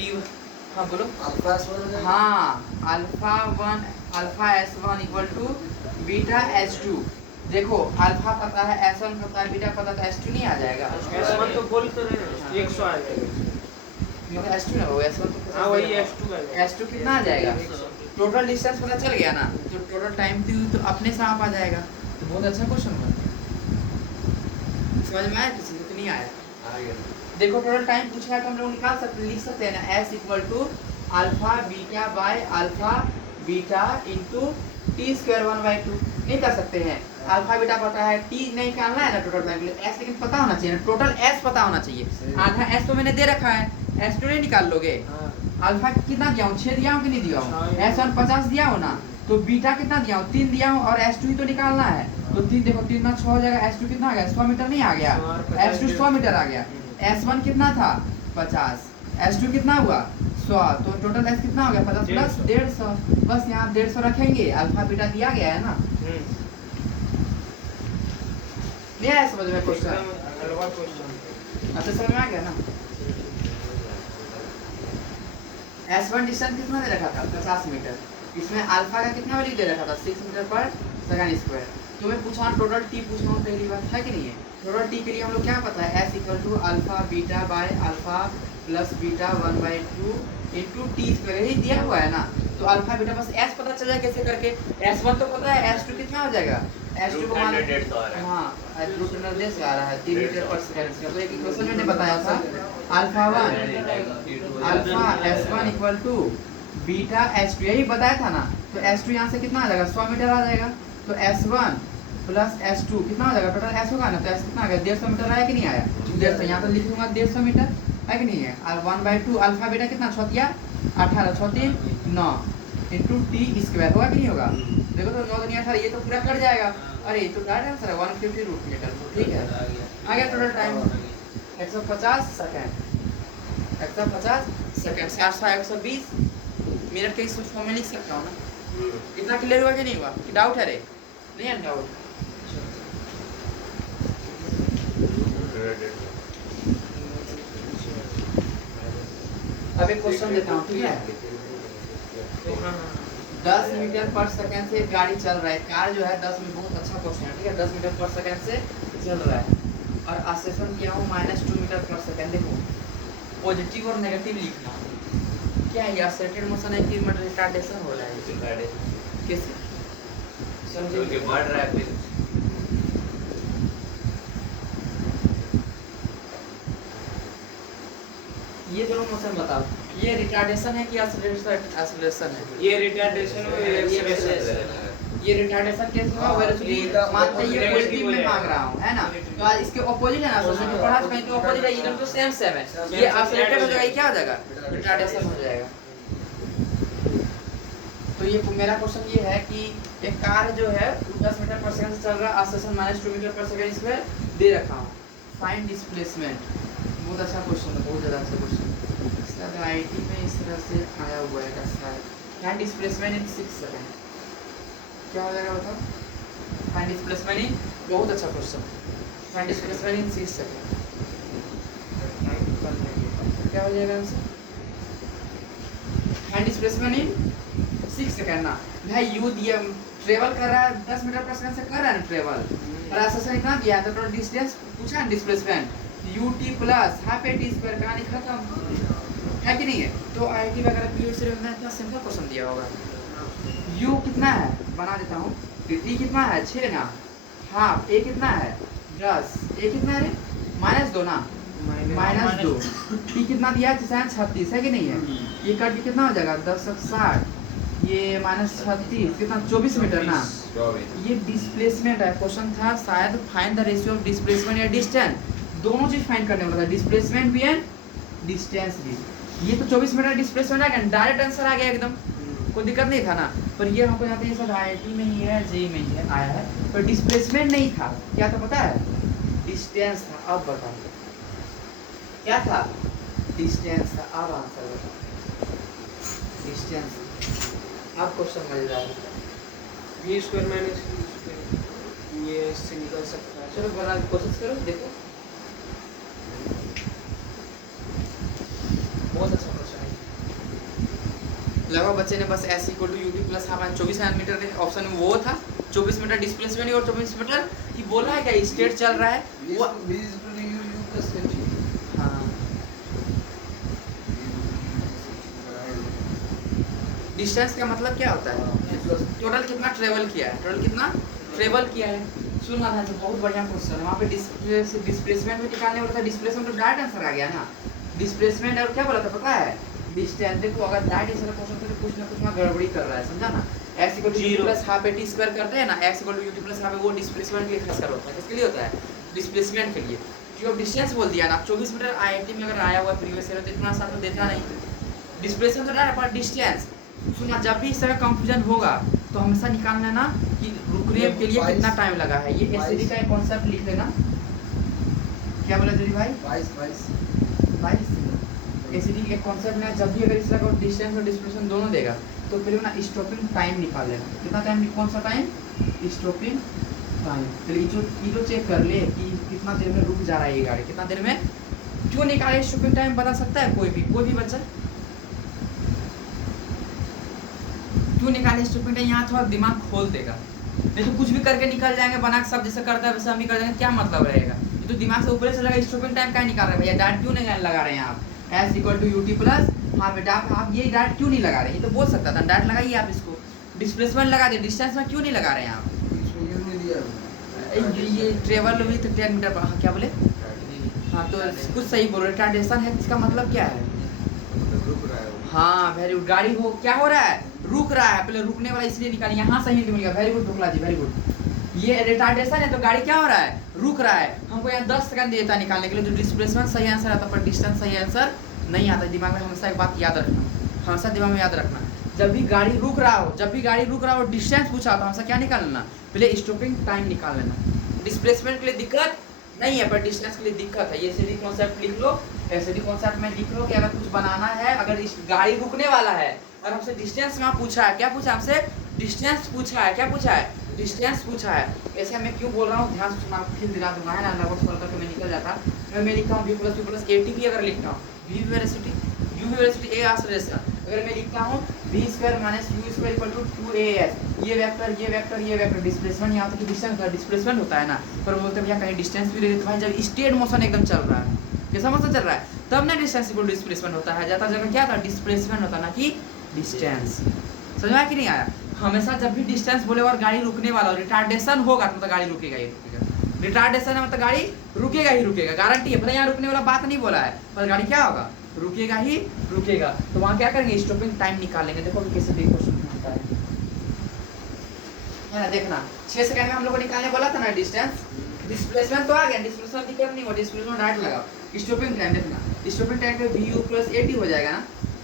हाँ बोलो। अल्फा S1 हाँ, alpha S1 equal to beta S2। देखो अल्फा पता है, S1 पता है, बीटा पता है, तो S2 नहीं आ जाएगा? S1 तो बोल तो रहे हैं 100 आ जाएगा। मतलब S2 ना हो, S1 तो हाँ वही S2 आ जाएगा। S2 कितना आ जाएगा? टोटल डिस्टेंस पता चल गया ना, तो टोटल टाइम तो अपने से आप आ जाएगा। तो बहुत अच्छा क्वेश्चन बन गया। समझ में आया किसी को तो नहीं आया? देखो टोटल टाइम पूछा है तो हम लोग निकाल सकते, लिख सकते हैं ना, S equal to alpha beta by alpha beta into T square 1/2। नहीं कर सकते हैं? अल्फा बीटा पता है, टी नहीं निकालना है ना टोटल टाइम के लिए, एस लेकिन पता होना चाहिए ना, टोटल एस पता होना चाहिए। आधा एस तो मैंने दे रखा है, एस तो नहीं निकाल लोगे। हाँ अल्फा कितना दिया हूँ? 6 दिया हूँ कि नहीं दिया हूँ? हाँ। S1 50 दिया हो ना, तो बीटा कितना दिया हूँ? 3 दिया हूँ, और S2 ही तो निकालना है। तो 3 देखो 3 में 6 हो जाएगा, S2 कितना आ गया? 100 मीटर नहीं आ गया? S2 100 मीटर आ गया। S1 कितना था? 50, S2 कितना हुआ? 100, तो टोटल S कितना हो गया? 50 प्लस 150, बस यहाँ 150 रखेंगे, अल्फा बीटा दिया गया है ना। नहीं आया समझ में क्वेश्चन? हलवा क्वेश्चन। अच्छा समझ में आ गया ना? S1 डिस्टेंस कितना दे रखा था? 50 मीटर। इसमें अल्फा का कितना वैल्यू दे रखा था? 6 मीटर पर सेकंड स्क्वायर। तुम्हें पूछा टोटल टी पूछा हूँ, पहली बात है कि नहीं है? टोटल टी के लिए हम लोग क्या पता है? S equal to alpha beta by alpha plus beta 1/2 into T square, यही दिया हुआ है ना। तो अल्फा बीटा बस S पता चल जाए कैसे करके। S1 तो पता है, S2 कितना हो जाएगा? S2 को मान, हाँ रूट अंडर डेढ़ से आ रहा है 3 मीटर पर सेकंड। तो एक इक्वेशन मैंने बताया था, alpha 1 alpha S1 equal to beta S2, यही बताया था ना। तो S2 यहाँ से कितना आ जाएगा? 100 मीटर आ जाएगा। तो S1 प्लस S2 कितना हो जाएगा? टोटल S होगा ना, तो S कितना आ गया? 150 मीटर आया कि नहीं आया? 150, यहाँ तो लिख दूंगा 150 मीटर, है कि नहीं है? और 1/2 अल्फा बीटा कितना? 6 18 6 3 9 इंटू टी स्क्वायर, होगा कि नहीं होगा? देखो तो 9 दुनिया 18, ये तो पूरा कट जाएगा। अरे ये तो डायरेक्ट आंसर है 150 रूट मीटर। ठीक है, आ गया टोटल टाइम 150 सेकंड, 150 सेकंड से 120 मिनट के इस फॉर्म में लिख सकता हूँ ना। कितना क्लियर हुआ कि नहीं हुआ? कि डाउट है रे? नहीं है डाउट? अब एक क्वेश्चन देता हूँ, ठीक है? 10 मीटर पर सेकंड से गाड़ी चल रहा है, कार जो है 10 में, बहुत अच्छा क्वेश्चन है, ठीक है? 10 मीटर पर सेकंड से चल रहा है और एक्सेलरेशन किया हूँ -2 मीटर पर सेकंड। देखो पॉजिटिव और नेगेटिव लिखना, क्या है? एक्सेलरेटेड मोशन है कि मतलब रिटार्डेशन हो रहा है? कैसे समझो कि बढ़ रहा है? फिर ये दोनों मोशन बताओ, ये रिटार्डेशन है कि एक्सेलरेशन है? ये रिटार्डेशन और एक्सेलरेशन। ये रिटार्डेशन कैसे हुआ? वेलोसिटी मानते हैं ये पॉजिटिव में मांग रहा हूं, है ना? तो आज इसके ऑपोजिट है ना, सोचो कि पढ़ा कहीं तो ऑपोजिट है, ये तो सेम है। ये एक्सेलरेटेड हो जाएगा, ये क्या हो जाएगा? रिटार्डेशन हो जाएगा। तो ये मेरा क्वेश्चन ये है कि एक कार जो है 10 मीटर पर सेकंड से चल रहा है, एक्सेलरेशन -2 मीटर पर सेकंड इसमें दे रखा हूं। फाइंड डिस्प्लेसमेंट, बहुत अच्छा क्वेश्चन है, बहुत ज़्यादा अच्छा क्वेश्चन। इसका तो आईटी में इस तरह से आया हुआ है कैसा है? फाइंड डिस्प्लेसमेंट इन 6 सेकंड, क्या हो जाएगा बताओ? फाइंड डिस्प्लेसमेंट इन, बहुत अच्छा question, find displacement in 6 second, क्या हो जाएगा answer? Find displacement in 6 second ना भाई, यू दिया ट्रेवल कर रहा है 10 मीटर पर सेकंड से कर रहा है ना ट्रेवल, और एक्सेलरेशन इतना दिया है, तो टोटल डिस्टेंस पूछा है displacement ut plus half a t square, कहानी खत्म, है कि नहीं है? तो आईआईटी वगैरह पीओ से में इतना सिंपल क्वेश्चन दिया होगा। u कितना है? बना देता हूँ। t कितना है? 6 ना, हाफ ए कितना है? 10, ए कितना है? -2 ना, -2, t कितना दिया है? 36 है कि नहीं है? ये कट भी कितना हो जाएगा? 10 60 ये -36 कितना 24 मीटर ना। ये डिस्प्लेसमेंट है, क्वेश्चन था शायद find the ratio of displacement या डिस्टेंस, दोनों चीज फाइंड करने वाला था, डिस्प्लेसमेंट भी एंड डिस्टेंस भी। ये तो 24 मीटर डिस्प्लेसमेंट आ गया, डायरेक्ट आंसर आ गया एकदम, कोई दिक्कत नहीं था ना। पर ये हमको यहाँ पे सब IIT में ही है, जेईई में ही है आया है, पर डिस्प्लेसमेंट नहीं था, क्या था पता है, डिस्टेंस था। अब बताओ क्या था, डिस्टेंस था। अब आंसर बताओ, डिस्टेंस। अब क्वेश्चन मजेदार है। v square minus u square ये इससे निकल सकता है। चलो बना कोशिश करो, देखो बहुत अच्छा क्वेश्चन है। लगा बच्चे ने बस s = ut plus half 24 metre के ऑप्शन में वो था, 24 मीटर डिस्प्लेसमेंट और 24 मीटर की बोला है क्या, स्टेट चल रहा है वो। हाँ डिस्टेंस का मतलब क्या होता है, टोटल कितना ट्रेवल किया है, टोटल कितना ट्रेवल किया है। सुन रहा था, बहुत बढ़िया क्वेश्चन। वहाँ पे डिस्प्लेसमेंट में निकालने वाला था, डिस्प्लेसमेंट तो डायरेक्ट आंसर आ गया ना। डिस्प्लेसमेंट और क्या बोला था पता है, डिस्टेंस। देखो अगर डायरेक्ट आंसर क्वेश्चन तो कुछ ना कुछ में गड़बड़ी कर रहा है, समझा ना। x = u plus half at square करते हैं ना, x = ut प्लस हाफ, वो डिस्प्लेसमेंट के लिए खास कर होता है। किसके लिए होता है, डिस्प्लेसमेंट के लिए। जो डिस्टेंस बोल दिया ना, 24 मीटर IIT में अगर आया हुआ प्रीवियस ईयर तो इतना आसान तो देता नहीं। डिस्प्लेसमेंट तो डायरेक्ट, पर डिस्टेंस सुना, जब भी इस तरह कंफ्यूजन होगा तो हमेशा निकालना ना कि रुकने के लिए कितना टाइम लगा है। ये एसडी का एक कॉन्सेप्ट लिख लेना। क्या बोला जरी भाई, 22 एसडी एक कॉन्सेप्ट में, जब भी अगर इस तरह का डिस्टेंस और डिस्प्लेसमेंट दोनों देगा तो फिर ना स्टॉपिंग टाइम निकाल लेना। कितना टाइम, कौन सा टाइम, स्टॉपिंग टाइम। चलिए ये चेक कर ले कि कितना देर में रुक जा रहा है ये गाड़ी, कितना देर में। क्यों निकाले स्टॉपिंग टाइम बता सकता है कोई भी बच्चा, क्यों निकाले स्टॉपिंग टाइम। यहाँ थोड़ा दिमाग खोल देगा, नहीं तो कुछ भी करके निकल जाएंगे बना के, सब जैसे करता है वैसे हम भी कर जाएंगे, क्या मतलब रहेगा। ये तो दिमाग से ऊपर से लगा, स्टॉपिंग टाइम क्या निकाल रहे हैं भैया, डायरेक्ट क्यों नहीं लगा रहे हैं आप, s = ut प्लस हाँ बेटा आप ये डायरेक्ट क्यों नहीं लगा रहे, ये तो बोल सकता था डायरेक्ट लगाइए आप इसको। डिस्प्लेसमेंट लगा दिए, डिस्टेंस में क्यों नहीं लगा रहे हैं आप। ये ट्रेवल विथ 10 मीटर, हाँ क्या बोले, हाँ तो कुछ सही बोल रहे। रिटार्डेशन है, इसका मतलब क्या है, हाँ वेरी गुड। गाड़ी वो क्या हो रहा है, रुक रहा है, पहले रुकने वाला इसलिए निकाली, यहाँ सही मिल गया, वेरी गुड ढोकला जी, वेरी गुड। ये रिटार्डेशन है तो गाड़ी क्या हो रहा है, रुक रहा है। हमको यहाँ 10 सेकंड देता है निकालने के लिए, तो डिस्प्लेसमेंट सही आंसर आता, पर डिस्टेंस सही आंसर नहीं आता। दिमाग में हमेशा एक बात याद रखना, हमेशा दिमाग में याद रखना, जब भी गाड़ी रुक रहा हो, डिस्टेंस पूछा तो हमेशा क्या निकालना, पहले स्टॉपिंग टाइम निकाल लेना। डिस्प्लेसमेंट के लिए दिक्कत नहीं है, पर डिस्टेंस के लिए दिक्कत है। ये एसडी कॉन्सेप्ट लिख लो, एसडी कॉन्सेप्ट में लिख लो कि अगर कुछ बनाना है, अगर इस गाड़ी रुकने वाला है और हमसे डिस्टेंस में पूछा है, क्या पूछा हमसे, डिस्टेंस पूछा है, क्या पूछा है, डिस्टेंस पूछा है। ऐसे मैं क्यों बोल रहा हूँ, ध्यान से सुना, फिर दिला दूंगा है ना, लगभग सॉल्व करके मैं निकल जाता। मैं लिखता हूँ v + AT भी अगर लिखता हूँ, v velocity u velocity a आर्सलेशन, अगर मैं लिखता हूँ v² - u² = 2as, ये वेक्टर डिस्प्लेसमेंट, यहाँ तक डिस्टेंस डिस्प्लेसमेंट होता है ना, पर बोलते हैं भैया कहीं डिस्टेंस भी ले लेते हैं। जब स्टेट मोशन एकदम चल रहा है, कैसा मोशन चल रहा है, तब ना डिस्टेंस इक्वल डिस्प्लेसमेंट होता है। ज़्यादा जगह क्या था, डिस्प्लेसमेंट होता ना कि डिस्टेंस। समझ में आया कि नहीं आया। हमेशा जब भी डिस्टेंस बोले और गाड़ी रुकने वाला, रिटार्डेशन होगा तो मतलब गाड़ी रुकेगा ही रुकेगा। रिटार्डेशन है मतलब गाड़ी रुकेगा ही रुकेगा, गारंटी है। भले यहाँ रुकने वाला बात नहीं बोला है, पर गाड़ी क्या होगा, रुकेगा ही रुकेगा। तो वहाँ क्या करेंगे, स्टॉपिंग टाइम निकालेंगे। देखो अभी कैसे देखो होता है ना, देखना 6 सेकंड में हम लोग को निकालने बोला था ना डिस्टेंस। डिस्प्लेसमेंट तो आ गया, डिस्प्लेसमेंट दिक्कत नहीं हो, डिस्प्लेसमेंट डायरेक्ट लगाओ। स्टॉपिंग टाइम देखना, स्टॉपिंग टाइम पे vu + AT हो जाएगा ना।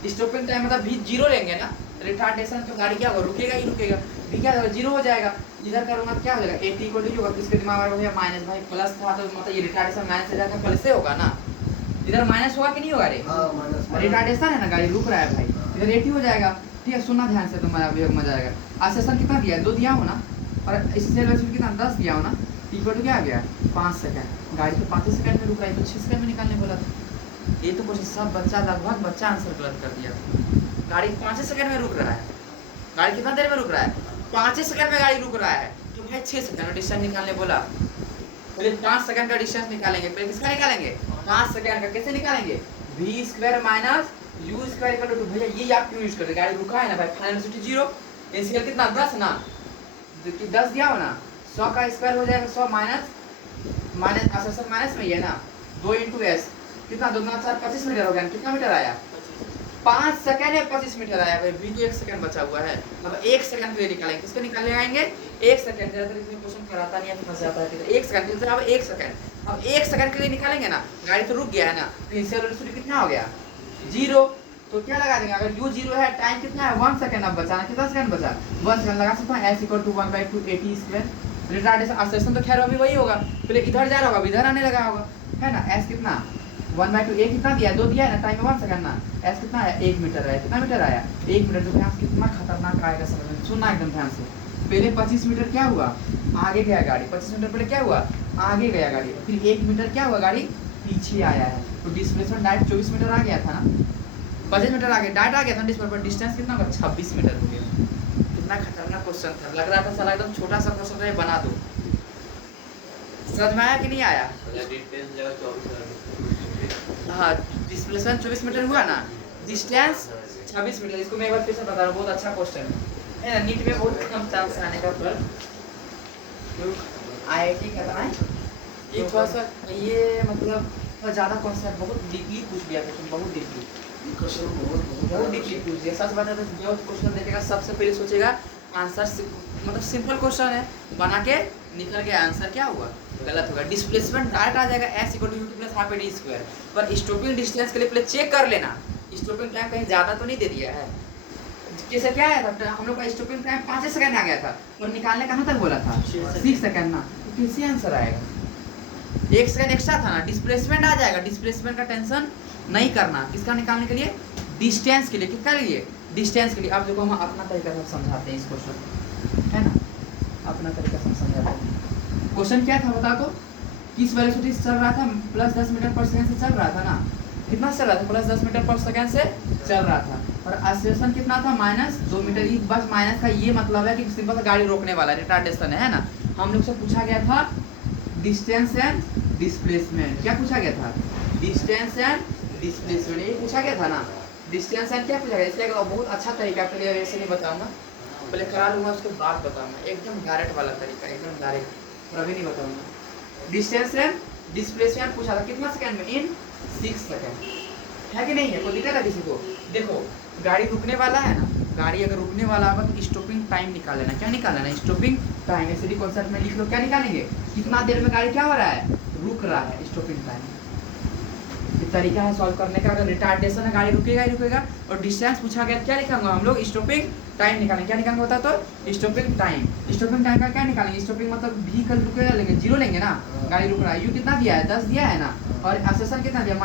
स्टॉपिंग टाइम मतलब v 0 लेंगे ना, रिटार्डेशन तो गाड़ी क्या होगा, रुकेगा ही रुकेगा, v क्या होगा, 0 हो जाएगा। इधर करूँगा क्या हो जाएगा, AT = होगा, किसके दिमाग में भैया माइनस, भाई प्लस था तो मतलब ये रिटार्डेशन माइनस से जाकर प्लस से होगा ना, इधर माइनस होगा कि नहीं होगा रे, रिटार्डेशन है ना, गाड़ी रुक रहा है भाई, इधर AT हो जाएगा। ठीक है, सुनना ध्यान से, तो मजा आएगा। आसेशन कितना दिया है, 2 दिया हो ना, और इससे कितना 10 दिया हो ना, इक्वल टू क्या आ गया 5 सेकंड। गाड़ी तो 5 सेकंड में रुक रहा है, तो 6 सेकंड में निकालने बोला था। ये तो कुछ सब बच्चा, लगभग बच्चा आंसर गलत कर दिया। गाड़ी 5 सेकंड में रुक रहा है, गाड़ी कितना देर में रुक रहा है, 5 सेकंड में गाड़ी रुक रहा है, तो भाई 6 सेकंड डिस्टेंस निकालने बोला। पहले 5 सेकंड का डिस्टेंस निकालेंगे, पहले किसका निकालेंगे, 5 सेकंड का। कैसे निकालेंगे, v² - u² = 2। भैया ये आप क्यों यूज करते, गाड़ी रुका है ना भाई, फाइनल वेलोसिटी 0, एनसीएल कितना 10 ना, 10 दिया हो ना, 100 का स्क्वायर हो जाएगा, 100 माइनस माइनस में ही है ना, 2 × s कितना, 2 × 4 25 मीटर हो गया, कितना मीटर आया, 5 सेकंड है 25 मीटर आया भाई, भी तो 1 सेकंड बचा हुआ है। अब 1 सेकंड के लिए निकालेंगे, किसको निकालने आएंगे 1 सेकंड। ज़्यादातर इसमें क्वेश्चन कराता नहीं है तो फंस जाता है, 1 सेकंड। अब 1 सेकंड, अब 1 सेकंड के लिए निकालेंगे ना, गाड़ी तो रुक गया है ना, तो इनिशियल वेलोसिटी कितना हो गया 0। तो क्या लगा देंगे, अगर u 0 है, टाइम कितना है 1 सेकंड। अब बचाना कितना सेकंड बचा 1 सेकंड, लगा सकता हूँ s = 1/2 AT square. Retardation acceleration तो खैर अभी वही होगा, पहले इधर जा रहा होगा, इधर आने लगा होगा, है ना। s कितना 1/2, a कितना दिया है 2 दिया है ना, टाइम में 1 सेकंड ना। s कितना है 1 मीटर है, कितना मीटर आया 1 मीटर। तो ध्यान कितना खतरनाक आएगा समझ में, सुनना एकदम ध्यान से। पहले 25 मीटर क्या हुआ, आगे गया गाड़ी, 25 मीटर पहले क्या हुआ, आगे गया गाड़ी, फिर 1 मीटर क्या हुआ, गाड़ी पीछे आया है। तो डिस्प्लेसमेंट डायरेक्ट 24 मीटर आ गया था ना, 25 मीटर आगे डायरेक्ट आ गया था डिस्प्लेसमेंट, पर डिस्टेंस कितना होगा 26 मीटर हो गया। कितना खतरनाक क्वेश्चन था, लग रहा था साला एकदम छोटा सा क्वेश्चन है, बना दो। समझ में आया कि नहीं आया? हाँ, डिस्प्लेसमेंट 24 मीटर हुआ ना, डिस्टेंस 26 मीटर। इसको मैं एक बार फिर से बता रहा हूँ, बहुत अच्छा क्वेश्चन है ना, नीट में बहुत कम चांस आने का, पर IIT का है ये थोड़ा सा, ये मतलब थोड़ा ज़्यादा कॉन्सेप्ट बहुत डीपली पूछ दिया क्वेश्चन, बहुत डीपली बहुत डीपली पूछ दिया। सच बात है, तो जो क्वेश्चन देखेगा सबसे पहले सोचेगा आंसर मतलब सिंपल क्वेश्चन है, बना के निकल गया, आंसर क्या हुआ गलत होगा। डिस्प्लेसमेंट डायरेक्ट आ जाएगा s = ut + ½ AD स्क्वायर। पर स्टॉपिंग डिस्टेंस के लिए पहले चेक कर लेना, स्टॉपिंग टाइम कहीं ज़्यादा तो नहीं दे दिया है। जैसे क्या आया था हम लोग का स्टॉपिंग टाइम 5 सेकंड आ गया था, और निकालने कहाँ तक बोला था 6 सेकंड ना, तो कैसे आंसर आएगा। 1 सेकंड एक्स्ट्रा था ना, डिस्प्लेसमेंट आ जाएगा। डिस्प्लेसमेंट का टेंशन नहीं करना, किसका निकालने के लिए, डिस्टेंस के लिए। किसका लिए, डिस्टेंस के लिए। अब देखो हम अपना तरीका से समझाते हैं इस क्वेश्चन, है ना, अपना तरीका से समझाते हैं। क्वेश्चन क्या था बता तो, किस वेलोसिटी से चल रहा था, +10 मीटर पर सेकंड से चल रहा था ना, कितना चल रहा था +10 मीटर पर सेकंड से चल रहा था, और एक्सेलरेशन कितना था -2 मीटर। ये बस माइनस का ये मतलब है कि सिंपल गाड़ी रोकने वाला रिटार्डेशन है ना। हम लोग से पूछा गया था डिस्टेंस एंड डिस्प्लेसमेंट, क्या पूछा गया था, डिस्टेंस एंड डिस्प्लेसमेंट, ये पूछा गया था ना। डिस्टेंस एंड क्या पूछा गया, इसलिए बहुत अच्छा तरीका, पहले ऐसे नहीं बताऊंगा, पहले करा लूँगा उसके बाद बताऊंगा, एकदम डायरेक्ट वाला तरीका, एकदम डायरेक्ट, और अभी नहीं बताऊंगा। डिस्टेंस एंड डिस्प्लेसमेंट पूछा था कितना सेकंड में, इन 6 सेकंड, है कि नहीं है, कोई दिक्कत है किसी को। देखो गाड़ी रुकने वाला है ना, गाड़ी अगर रुकने वाला होगा तो स्टॉपिंग टाइम निकाल लेना। क्या निकाल लेना, स्टॉपिंग टाइम। ऐसे भी कॉन्सेप्ट में लिख लो, क्या निकालेंगे, कितना देर में गाड़ी क्या हो रहा है, रुक रहा है, स्टॉपिंग टाइम। ये तरीका है सॉल्व करने का। अगर रिटार्डेशन है, गाड़ी रुकेगा ही रुकेगा, और डिस्टेंस पूछा गया क्या लिखाऊंगा हम लोग, स्टॉपिंग टाइम निकालेंगे। क्या निकालेंगे होता तो स्टॉपिंग टाइम। स्टॉपिंग टाइम का क्या निकालेंगे, स्टॉपिंग मतलब व्हीकल रुकेगा, लेंगे 0 लेंगे ना, गाड़ी रुक रहा है, यू कितना दिया है 10 दिया है ना, और एक्सेलरेशन कितना दिया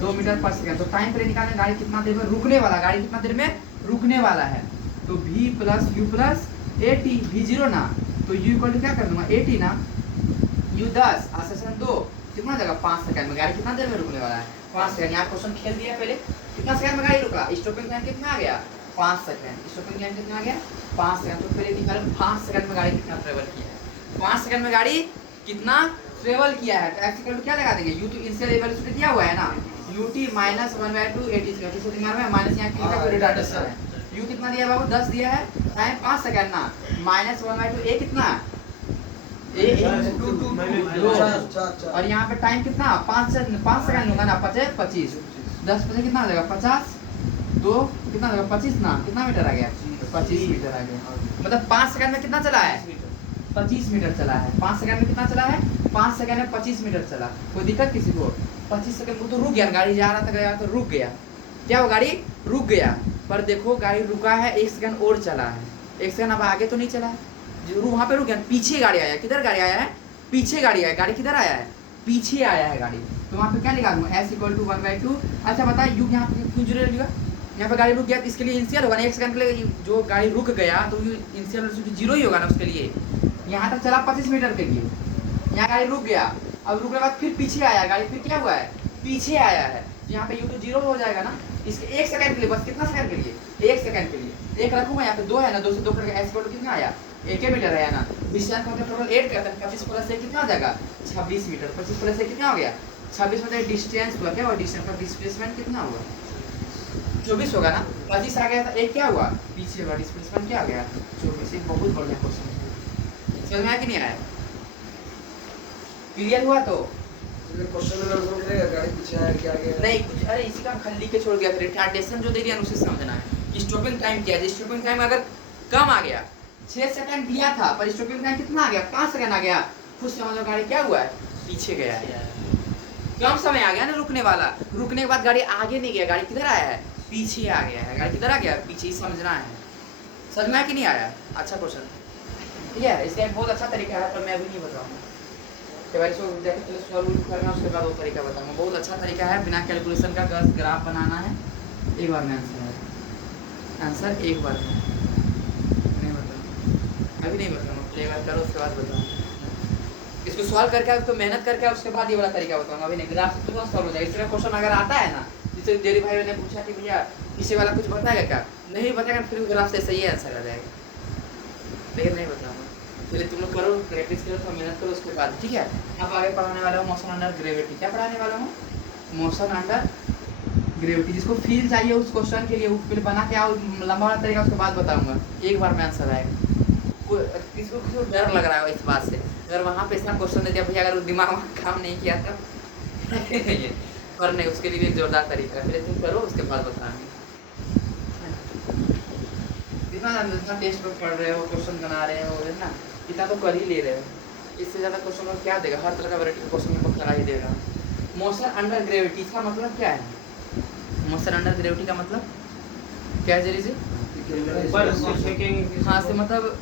-2 मीटर पर सेकंड। तो टाइम पहले निकालेंगे, गाड़ी कितना देर में रुकने वाला, गाड़ी कितना देर में रुकने वाला है, तो v + u + AT, v0 ना, तो u = क्या कर दूंगा AT ना, u 10 एक्सेलरेशन 2, कितना जगह 5 सेकंड में, गाड़ी कितना देर में रुकने वाला है 5 सेकंड। यहाँ क्वेश्चन खेल दिया पहले, कितना सेकंड में गाड़ी रुका, स्टॉपिंग टाइम कितना आ गया 5 सेकंड, स्टॉपिंग टाइम कितना आ गया 5 सेकंड। तो पहले निकालो 5 सेकंड में गाड़ी कितना ट्रेवल किया है, 5 सेकंड में गाड़ी कितना ट्रेवल किया है। तो x = क्या लगा देंगे, u तो इनिशियल वेलोसिटी दिया हुआ है ना, ut - 1/2 AT स्क्वायर, किसको दिमाग में माइनस, यहाँ कितना कोई रिटार्डेशन है, u कितना दिया बाबू 10 दिया है, टाइम 5 सेकंड ना, -1/2 a कितना a और यहाँ पे टाइम कितना 5 सेकंड होगा ना, 5 25 10 5 कितना आ जाएगा 50 2 कितना आ जाएगा 25 ना, कितना मीटर आ गया 25 मीटर आ गया। मतलब 5 सेकंड में कितना चला है 25 मीटर चला है। 5 सेकंड में कितना चला है 5 सेकंड में 25 मीटर चला। कोई दिक्कत किसी को, 25 सेकंड को तो रुक गया, गाड़ी जा रहा था गया तो रुक गया, क्या वो गाड़ी रुक गया। पर देखो गाड़ी रुका है, 1 सेकंड और चला है, 1 सेकंड अब आगे तो नहीं चला है, जो वहाँ पे रुक गया, पीछे गाड़ी आया है, किधर गाड़ी आया है पीछे गाड़ी आया है, गाड़ी किधर आया है पीछे आया है गाड़ी। तो वहाँ पे क्या लिखा दूँगा s = 1/2। अच्छा बताइए यू यहाँ पे क्यों जुड़े लिया, यहाँ पे गाड़ी रुक गया तो इसके लिए इनिशियल होगा ना, 1 सेकंड के लिए जो गाड़ी रुक गया तो इनिशियल वेलोसिटी 0 ही होगा ना उसके लिए। यहाँ तक चला 25 मीटर के लिए, यहाँ गाड़ी रुक गया, अब रुकने के बाद फिर पीछे आया गाड़ी, फिर क्या हुआ है पीछे आया है, यहाँ पे यू तो 0 हो जाएगा ना इसके 1 सेकंड के लिए, बस कितना सेकंड के लिए 1 सेकंड के लिए। 1 रखूँगा, यहाँ पे 2 है ना, 2 से 2 करके s = कितना आया 1 मीटर है ना। डिस्टेंस का टोटल 8 करते हैं, 25 + 1 कितना हो जाएगा 26 मीटर, 25 + 1 कितना हो गया 26 मतलब डिस्टेंस हुआ, क्या हुआ डिस्टेंस का डिस्प्लेसमेंट कितना हुआ 24 होगा ना, 25 आ गया था, एक क्या हुआ पीछे हुआ, डिस्प्लेसमेंट क्या आ गया 24। एक बहुत बढ़िया क्वेश्चन समझ में आया कि नहीं आया, क्लियर हुआ तो क्वेश्चन में लड़कों के गाड़ी पीछे है क्या आगे है? नहीं कुछ, अरे इसी का हम खाली लिख के छोड़ गया। रिटार्डेशन जो दे दिया उसे समझना है कि स्टॉपिंग टाइम क्या है। स्टॉपिंग टाइम अगर कम आ गया, 6 सेकंड दिया था पर स्टॉपिंग टाइम कितना आ गया, 5 सेकंड आ गया, खुद समझो गाड़ी क्या हुआ है, पीछे गया है। कम समय आ गया ना रुकने वाला, रुकने के बाद गाड़ी आगे नहीं गया, गाड़ी किधर आया है, पीछे आ गया है। गाड़ी किधर आ गया, पीछे ही समझना है। समझ में आया कि नहीं आया? अच्छा क्वेश्चन, ठीक है। इसका एक बहुत अच्छा तरीका है पर मैं अभी नहीं बताऊंगा। तो भाई इसको पहले सॉल्व करना, उसके बाद वो तरीका बताऊंगा। बहुत अच्छा तरीका है, बिना कैलकुलेशन का ग्राफ बनाना है। एक बार में आंसर एक बार में नहीं बताऊंगा, अभी नहीं बताऊंगा, एक बार करो उसके बाद बताऊंगा। इसको सॉल्व करके उसको मेहनत करके उसके बाद ये वाला तरीका बताऊंगा। अभी नहीं, ग्राफ से तुरंत सॉल्व हो जाएगा। इसका क्वेश्चन अगर आता है ना, जैसे देरी भाई ने पूछा कि भैया इसे वाला कुछ बताएगा क्या, नहीं बताएगा फिर ग्राफ से सही आंसर आ जाएगा, लेकिन नहीं बताऊंगा। चलिए तुम लोग करो, प्रैक्टिस करो, तो मेहनत करो, उसके बाद ठीक है। अब आगे पढ़ाने वाला हूँ मोशन अंडर ग्रेविटी। क्या पढ़ाने वाला हूँ? Motion under gravity. जिसको फील चाहिए उस क्वेश्चन के लिए वो फिर बना के आओ, लंबा वाला तरीका उसके बाद बताऊंगा। एक बार में आंसर आएगा। किसी को डर लग रहा है इस बात से, अगर वहाँ पे ऐसा क्वेश्चन दे दिया भैया, अगर दिमाग काम नहीं किया तो पर नहीं, उसके लिए भी एक जोरदार तरीका है। पहले तुम करो, उसके बाद बताएंगे। जितना टेस्ट पे पढ़ रहे हो, क्वेश्चन बना रहे हो, है ना, इतना तो कर ही ले रहे हो। इससे ज़्यादा क्वेश्चन और क्या देगा? हर तरह का वैरायटी क्वेश्चन हमको करा ही देगा। मोशन अंडर ग्रेविटी, इसका मतलब क्या है? मोशन अंडर ग्रेविटी का मतलब क्या है जरी जी? ऊपर से फेंकेंगे, हाँ से मतलब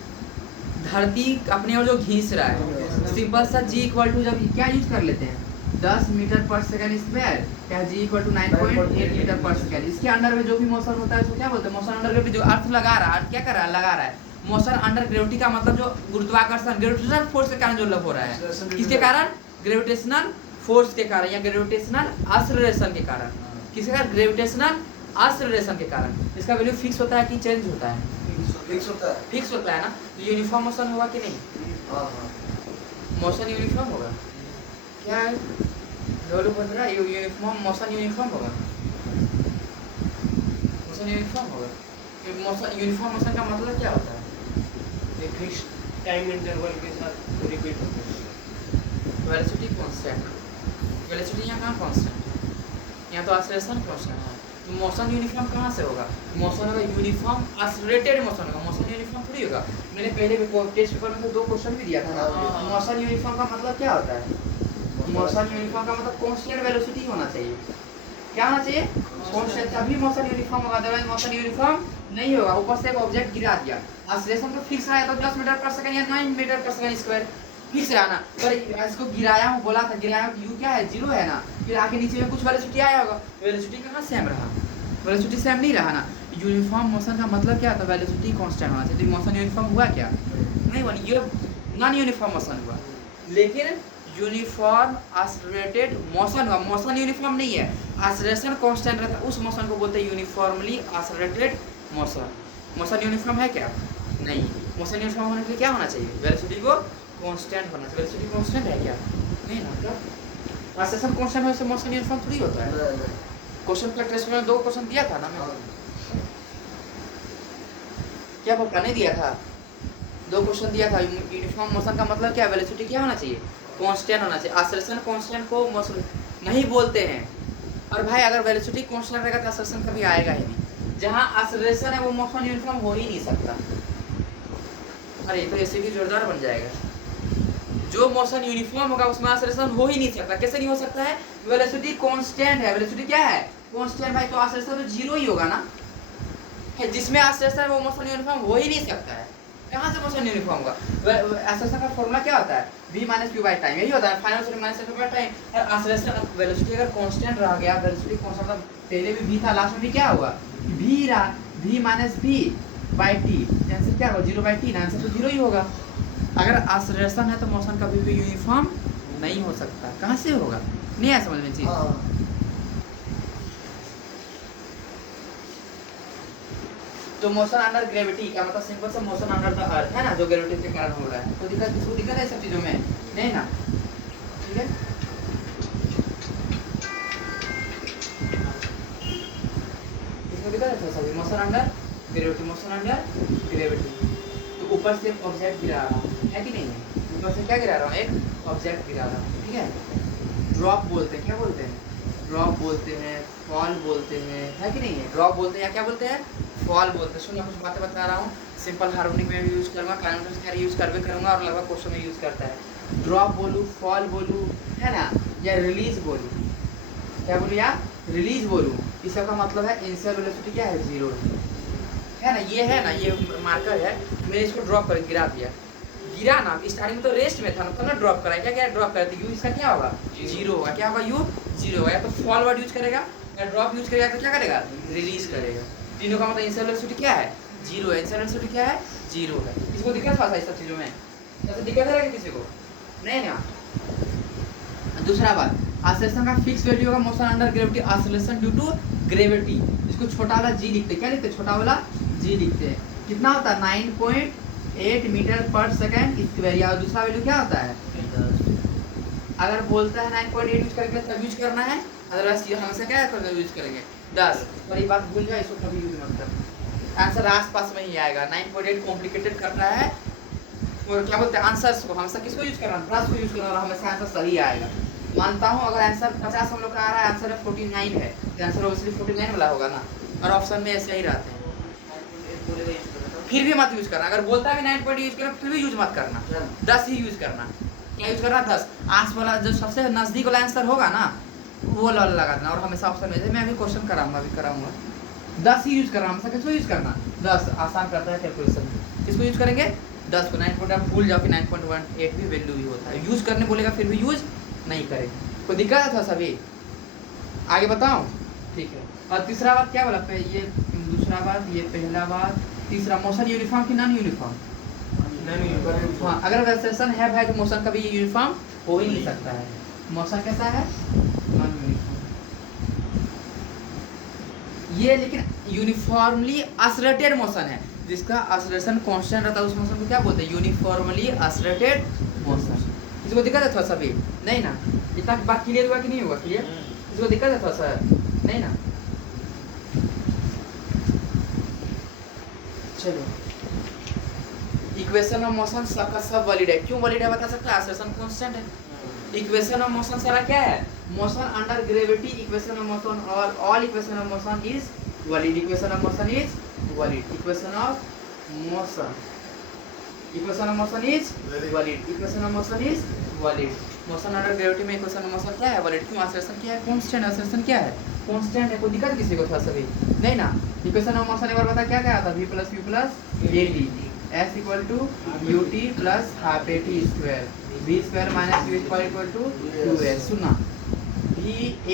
धरती अपने और जो घींच रहा है। सिंपल सा G इक्वल टू जब क्या यूज कर लेते हैं, 10 मीटर पर सेकंड स्क्वायर, क्या G इक्वल टू 9.8 मीटर पर सेकंड। इसके अंडर में जो भी मोशन होता है उसको क्या बोलते हैं? Motion under gravity. जो अर्थ लगा रहा है, क्या कर रहा है, लगा रहा है। मोशन अंडर ग्रेविटी का मतलब जो गुरुत्वाकर्षण, ग्रेविटेशनल फोर्स के कारण जो लग हो रहा है, किसके कारण? ग्रेविटेशनल फोर्स के कारण या ग्रेविटेशनल एक्सेलरेशन के कारण। किसके कारण? ग्रेविटेशनल एक्सेलरेशन के कारण। इसका वैल्यू फिक्स होता है कि चेंज होता है? फिक्स होता है। फिक्स होता है ना। तो यूनिफॉर्म मोशन होगा कि नहीं? हाँ हाँ। मोशन यूनिफॉर्म होगा। क्या है लोलू बोल रहा है? यूनिफॉर्म मोशन यूनिफॉर्म होगा। मोशन यूनिफॉर्म होगा। मोशन यूनिफॉर्म मोशन का मतलब क्या होता है? एक फिक्स टाइम इंटरवल के साथ रिपीट होता है। वेलोसिटी कांस्टेंट, वेलोसिटी यहाँ कहाँ कांस्टेंट, यहाँ तो एक्सेलरेशन कांस्टेंट है। तो मोशन यूनिफॉर्म कहाँ से होगा? मोशन होगा यूनिफॉर्म एक्सेलरेटेड मोशन होगा, मोशन यूनिफॉर्म थोड़ी होगा। मैंने पहले भी टेस्ट पेपर में तो 2 क्वेश्चन भी दिया था ना। मोशन यूनिफॉर्म का मतलब क्या होता है? मोशन यूनिफॉर्म का मतलब कांस्टेंट वेलोसिटी होना चाहिए। क्या होना चाहिए? कांस्टेंट, तभी मोशन यूनिफॉर्म होगा, अदरवाइज मोशन यूनिफॉर्म नहीं होगा। ऊपर से एक ऑब्जेक्ट गिरा दिया, एक्सेलरेशन तो फिक्स रहा है, तो 10 मीटर पर सेकंड या 9 मीटर पर सेकंड स्क्वायर फिक्स रहा ना। पर इसको गिराया हूँ, बोला था गिराया हूँ, यू क्या है? 0 है ना। फिर आके नीचे में कुछ वेलोसिटी आया होगा, वेलोसिटी कहाँ सेम रहा? वेलोसिटी सेम नहीं रहा ना। यूनिफॉर्म मोशन का मतलब क्या था? वेलोसिटी कांस्टेंट होना चाहिए। तो मोशन यूनिफॉर्म हुआ क्या? नहीं हुआ। ये नॉन यूनिफॉर्म मोशन हुआ। लेकिन यूनिफॉर्म एक्सेलरेटेड मोशन हुआ। मोशन यूनिफॉर्म नहीं है, एक्सेलरेशन कांस्टेंट रहता है, उस मोशन को बोलते हैं uniformly accelerated motion. Motion uniform है क्या? नहीं। मोशन यूनिफॉर्म होने के लिए क्या होना चाहिए? वेलोसिटी को कांस्टेंट होना चाहिए। वेलोसिटी कांस्टेंट है क्या? नहीं ना। मतलब एक्सेलरेशन कांस्टेंट होने से मोशन यूनिफॉर्म थोड़ी होता है। क्वेश्चन का टेस्ट में 2 क्वेश्चन दिया था ना मैं, क्या पक्का नहीं दिया था? 2 क्वेश्चन दिया था। यूनिफॉर्म मोशन का मतलब क्या? वेलोसिटी क्या होना चाहिए? कांस्टेंट होना चाहिए। एक्सेलरेशन कांस्टेंट को मोशन नहीं बोलते हैं। और भाई अगर वेलोसिटी कांस्टेंट रहेगा तो एक्सेलरेशन कभी आएगा ही नहीं। जहाँ एक्सेलरेशन है वो मोशन यूनिफॉर्म हो ही नहीं सकता। अरे तो ऐसे भी जोरदार बन जाएगा। जो मोशन यूनिफॉर्म होगा उसमें एक्सेलरेशन हो ही नहीं सकता। कैसे नहीं हो सकता है? वेलोसिटी कांस्टेंट है। वेलोसिटी क्या है? कांस्टेंट। भाई तो एक्सेलरेशन तो 0 ही होगा ना। है जिसमें एक्सेलरेशन है वो मोशन यूनिफॉर्म हो ही नहीं सकता है। कहाँ से मोशन यूनिफॉर्म होगा? एक्सेलरेशन का फॉर्मूला क्या होता है? v - q / टाइम, यही होता है। Final velocity minus q / time. और एक्सेलरेशन वेलोसिटी अगर कांस्टेंट रह गया, वेलोसिटी कांस्टेंट मतलब पहले भी v था, लास्ट में भी क्या हुआ? v रहा। v - v/t, आंसर क्या होगा? 0/t ना। आंसर तो 0 ही होगा। अगर एक्सेलरेशन है तो मोशन कभी भी यूनिफॉर्म नहीं हो सकता। कहाँ से होगा? नहीं आया समझ में चीज? तो मोशन अंडर ग्रेविटी का मतलब सिंपल सा मोशन अंडर द अर्थ है ना, जो ग्रेविटी के कारण हो रहा है। तो दिक्कत है सब चीजों में नहीं ना। ठीक है, इसमें दिक्कत है सभी। Motion under gravity, motion under gravity. तो ऊपर से एक ऑब्जेक्ट गिरा रहा है कि नहीं? ऊपर से क्या गिरा रहा हूँ? एक ऑब्जेक्ट गिरा रहा हूँ। ठीक है, ड्रॉप बोलते हैं, क्या बोलते हैं, ड्रॉप बोलते हैं, फॉल बोलते हैं, है कि नहीं है, ड्रॉप बोलते हैं या क्या बोलते हैं, फॉल बोलते हैं। सुनिए कुछ बातें बता रहा हूँ, सिंपल हार्मोनिक में भी यूज़ करूँगा, काइनेमेटिक्स खैर यूज़ करके करूँगा और लगभग क्वेश्चन में यूज़ करता है। ड्रॉप बोलूँ, फॉल बोलूँ, है ना, या रिलीज बोलूँ, क्या बोलूँ, या रिलीज बोलूँ, इस सब का मतलब है इनिशियल वेलोसिटी क्या है, 0 है ना। ये है ना, ये मार्कर है, मैंने इसको ड्रॉप कर गिरा दिया, गिरा ना, स्टार्टिंग में तो रेस्ट में था ना, ड्रॉप करा, क्या क्या ड्रॉप करते, यू इसका क्या होगा, 0 होगा, क्या होगा, यू 0 होगा। या तो फॉल वर्ड यूज करेगा या ड्रॉप यूज करेगा तो क्या करेगा, रिलीज करेगा। तीनों का मतलब इनिशियल वेलोसिटी क्या है, 0 है, इनिशियल वेलोसिटी क्या है, 0 है। इसको दिक्कत था इस सब चीज़ों में, जैसे दिक्कत है किसी को नहीं ना। दूसरा बात, एक्सेलरेशन का फिक्स वैल्यू होगा motion under gravity, acceleration due to gravity, इसको छोटा वाला g लिखते हैं, क्या लिखते हैं, छोटा वाला g लिखते हैं। कितना होता है, 9.8 मीटर पर सेकेंड स्क्वायर। या दूसरा वैल्यू क्या होता है, अगर बोलता है 9.8 यूज करके तब यूज करना है, अदरवाइज ये हमेशा क्या यूज करेंगे 10। पर ये बात भूल जाए, इसको कभी यूज मत कर, आंसर आस पास में ही आएगा। 9.8 कॉम्प्लिकेटेड करना है और क्या बोलते हैं आंसर्स को हमेशा किसको यूज करना, प्लस को यूज करना, और हमेशा आंसर सही आएगा। मानता हूँ अगर आंसर 50 हम लोग का आ रहा है, आंसर 49 है, तो आंसर ऑब्वियसली 49 वाला होगा ना, और ऑप्शन में ऐसे ही रहते हैं। फिर भी मत यूज करना, अगर बोलता है 9 यूज करना फिर भी यूज मत करना, 10 ही यूज करना। क्या यूज करना, 10। आंसर वाला जो सबसे नजदीक वाला आंसर होगा ना वो लगा देना, और हमेशा ऑप्शन में, मैं अभी क्वेश्चन कराऊंगा, 10 ही यूज करना, हमेशा किसको यूज करना, 10 आसान करता है कैलकुलेशन। किसको यूज करेंगे, 10 को। 9 भूल जाओ कि 9.18 भी वैल्यू ही होता है, यूज करने बोलेगा फिर भी यूज नहीं करेगा। कोई दिक्कत था सभी, आगे बताओ, ठीक है। और तीसरा बात क्या बोला, ये दूसरा बात, ये पहला बात, तीसरा मोशन यूनिफॉर्म कि नॉन यूनिफॉर्म, हाँ, अगर एक्सेलरेशन है भाई तो मोशन कभी यूनिफॉर्म हो ही नहीं सकता है। मोशन कैसा है, नॉन यूनिफॉर्म। ये लेकिन यूनिफॉर्मली एक्सेलरेटेड मोशन है, जिसका एक्सेलरेशन कांस्टेंट रहता है, उस मोशन को क्या बोलते हैं, यूनिफॉर्मली एक्सेलरेटेड मोशन। इसको दिक्कत है थोड़ा सा भी नहीं ना, इतना बात क्लियर हुआ कि नहीं हुआ, क्लियर, इसको दिक्कत है थोड़ा सा नहीं ना। चलो, इक्वेशन ऑफ मोशन सबका सब वैलिड है, क्यों वैलिड है बता सकते हैं, एक्सेलरेशन कांस्टेंट है। इक्वेशन ऑफ मोशन सारा क्या है, motion under gravity, equation of motion और all equation of motion is valid, equation of motion is valid, equation of motion, equation of motion is valid, equation of motion is valid. Motion under gravity में equation of motion क्या है, valid, क्यों, acceleration क्या है, constant, acceleration क्या है, constant है। कोई दिक्कत किसी को थोड़ा सा भी नहीं ना। इक्वेशन ऑफ मोशन एक बार बता क्या क्या आता है, v + u + at, s = ut + half at square, v square - u = 2s। सुनना, v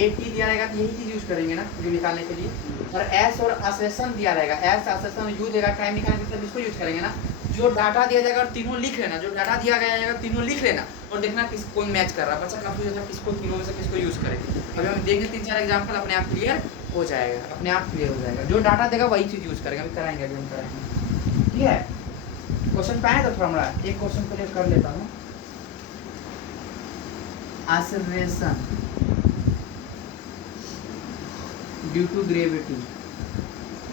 at दिया रहेगा तो यही चीज यूज करेंगे ना जो निकालने के लिए, और s और एक्सेलरेशन दिया रहेगा, s एक्सेलरेशन u देगा, टाइम निकालने के लिए इसको यूज करेंगे ना। जो डाटा दिया जाएगा तीनों लिख लेना, जो डाटा दिया गया जाएगा तीनों लिख लेना, और देखना किस कौन मैच कर रहा है। बच्चा कंफ्यूज है किसको, तीनों में से किसको यूज करें। अभी हम देखेंगे 3-4 एग्जांपल, अपने आप क्लियर हो जाएगा, अपने आप क्लियर हो जाएगा। जो डाटा देगा वही चीज यूज करेंगे, अभी कराएंगे, अभी हम कराएंगे, ठीक है। क्वेश्चन पाए तो थोड़ा हमरा एक क्वेश्चन क्लियर कर लेता हूँ। Acceleration due to gravity,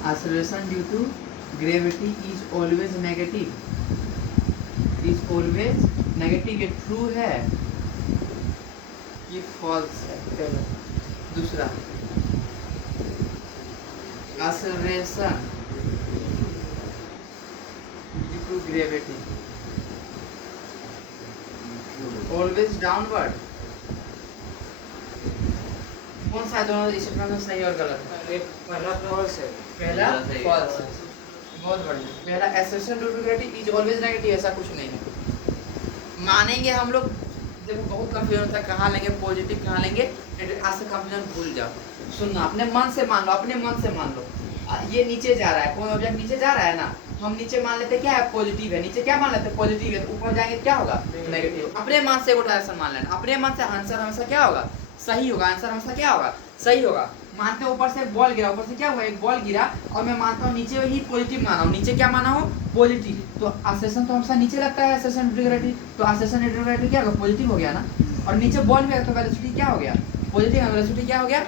acceleration due to gravity is always negative, is always negative. ये ट्रू है, ये फॉल्स है, पहला। दूसरा, acceleration due to gravity always downward. कौन सा दोनों स्टेटमेंट में सही और गलत है, पहला फॉल्स है, पहला फॉल्स है, बहुत बढ़िया। पहला acceleration due to gravity is always negative, ऐसा कुछ नहीं है। मानेंगे हम लोग, देखो बहुत कंफ्यूजन होता है, कहाँ लेंगे पॉजिटिव कहाँ लेंगे, आज से कंफ्यूजन भूल जाओ। सुनना, अपने मन से मान लो, अपने मन से मान लो। ये नीचे जा रहा है, कोई ऑब्जेक्ट नीचे जा रहा है ना, हम नीचे मान लेते क्या है, पॉजिटिव है, नीचे क्या मान लेते पॉजिटिव है, तो ऊपर जाएंगे क्या होगा, नेगेटिव। अपने मन से वो डायरेक्शन मान लेना, अपने मन से आंसर हमेशा क्या होगा, सही होगा, आंसर हमेशा क्या होगा, सही होगा। मानते हैं ऊपर से एक बॉल गिरा, ऊपर से क्या हुआ, एक बॉल गिरा, और मैं मानता हूँ नीचे ही पॉजिटिव माना हूँ, नीचे क्या माना हूँ, पॉजिटिव, तो एक्सेलरेशन तो हमेशा नीचे लगता है, एक्सेलरेशन ड्यू टू ग्रेविटी, तो एक्सेलरेशन ड्यू टू ग्रेविटी क्या होगा, पॉजिटिव हो गया ना। और नीचे बॉल भी है तो वेलोसिटी क्या हो गया, पॉजिटिव, वेलोसिटी क्या हो गया,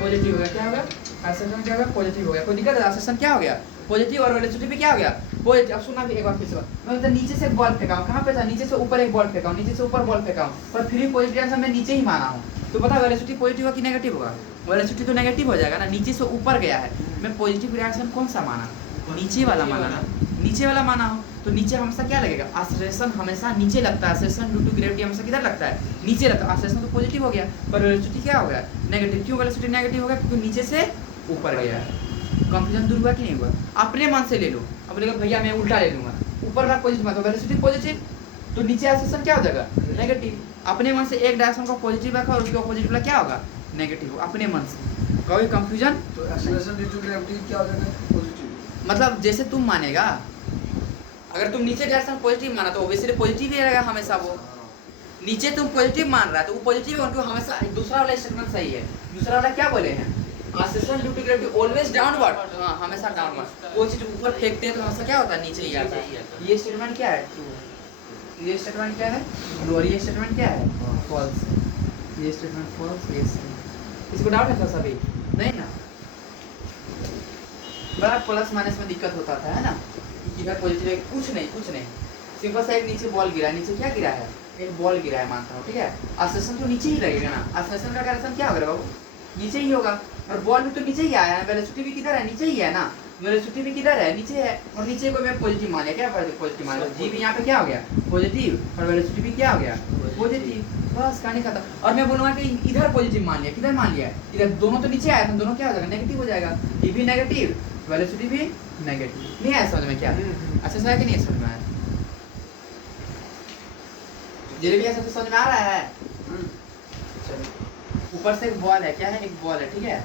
पॉजिटिव हो गया, क्या हो गया, एक्सेलरेशन क्या हो गया, पॉजिटिव हो गया। कोई दिक्कत है, एक्सेलरेशन क्या हो गया, पॉजिटिव, और वेलोसिटी भी क्या हो गया, पॉजिटिव। अब सुना भी एक बार फिर से, मैं तो नीचे से एक बॉल फेंका हूं, कहां पे था, नीचे से ऊपर एक बॉल फेंका हूं, नीचे से ऊपर बॉल फेंका हूं, पर फिर भी पॉजिटिव आंसर मैं नीचे ही माना हूं। तो पता वेलोसिटी पॉजिटिव होगा कि नेगेटिव होगा? वेलोसिटी तो नेगेटिव हो जाएगा ना, नीचे से ऊपर गया है। मैं पॉजिटिव रिएक्शन कौन सा माना? नीचे वाला माना ना, नीचे वाला माना हो तो नीचे हमेशा क्या लगेगा? एक्सेलरेशन हमेशा नीचे लगता है। एक्सेलरेशन ड्यू टू ग्रेविटी हमेशा किधर लगता है? नीचे लगता है। एक्सेलरेशन तो पॉजिटिव हो गया, पर वेलोसिटी क्या हो गया? नेगेटिव। क्यों वेलोसिटी नेगेटिव हो गया? क्योंकि नीचे से ऊपर गया है। कंफ्यूजन दूर हुआ कि नहीं हुआ? अपने मन से ले लो। अब बोलेगा भैया मैं उल्टा ले लूंगा, ऊपर का पॉजिटिव तो वेलोसिटी पॉजिटिव, तो नीचे एक्सेलरेशन क्या हो जाएगा? नेगेटिव। अपने मन से एक डायरेक्शन को पॉजिटिव रखा और उसके अपोजिट वाला क्या होगा? नेगेटिव। अपने मन से कोई कंफ्यूजन? तो एक्सेलरेशन ड्यू टू ग्रेविटी क्या हो जाएगा? पॉजिटिव। मतलब जैसे तुम मानेगा, अगर तुम नीचे डायरेक्शन पॉजिटिव माना तो ऑब्वियसली पॉजिटिव ही रहेगा हमेशा। वो नीचे तुम पॉजिटिव मान रहा है तो वो पॉजिटिव है, उनको हमेशा। दूसरा वाला स्टेटमेंट सही है। दूसरा वाला क्या बोले हैं? Acceleration due to gravity always downward, हां हमेशा डाउनवर्ड। कोई चीज ऊपर फेंकते हैं तो हमेशा क्या होता है? नीचे ही आता है। ये स्टेटमेंट क्या है? ट्रू। ये स्टेटमेंट क्या है? ट्रू। और ये स्टेटमेंट क्या है? फॉल्स। ये स्टेटमेंट फॉल्स, ये इसको डाउट है सभी? नहीं ना? बड़ा प्लस माइनस में दिक्कत होता था, है ना? इधर पॉजिटिव है, कुछ नहीं। सिंपल सा एक नीचे बॉल गिरा है। नीचे क्या गिरा है? एक बॉल गिरा है मानता हूँ, ठीक है? एक्सेलरेशन तो नीचे ही लगेगा ना। एक्सेलरेशन का डायरेक्शन क्या होगा बाबू? नीचे ही होगा। और बॉल भी तो नीचे ही आया है। वेलोसिटी भी किधर है? नीचे ही है ना। वेलोसिटी भी किधर है? नीचे है। और नीचे को मैं पॉजिटिव मान लिया। क्या पॉजिटिव मान लिया? जी भी यहाँ पे क्या हो गया? पॉजिटिव। और वेलोसिटी भी क्या हो गया? पॉजिटिव। बस कहानी खत्म। और मैं बोलूँगा कि इधर पॉजिटिव मान लिया। किधर मान लिया? इधर। दोनों तो नीचे आया था, दोनों क्या हो जाएगा? नेगेटिव हो जाएगा। ये भी नेगेटिव, वेलोसिटी भी नेगेटिव। नहीं आया समझ में? क्या अच्छा सा है कि नहीं समझ में आया? जलेबी ऐसा तो समझ में आ रहा है? चलो, ऊपर से एक बॉल है। क्या है? एक बॉल है, ठीक है?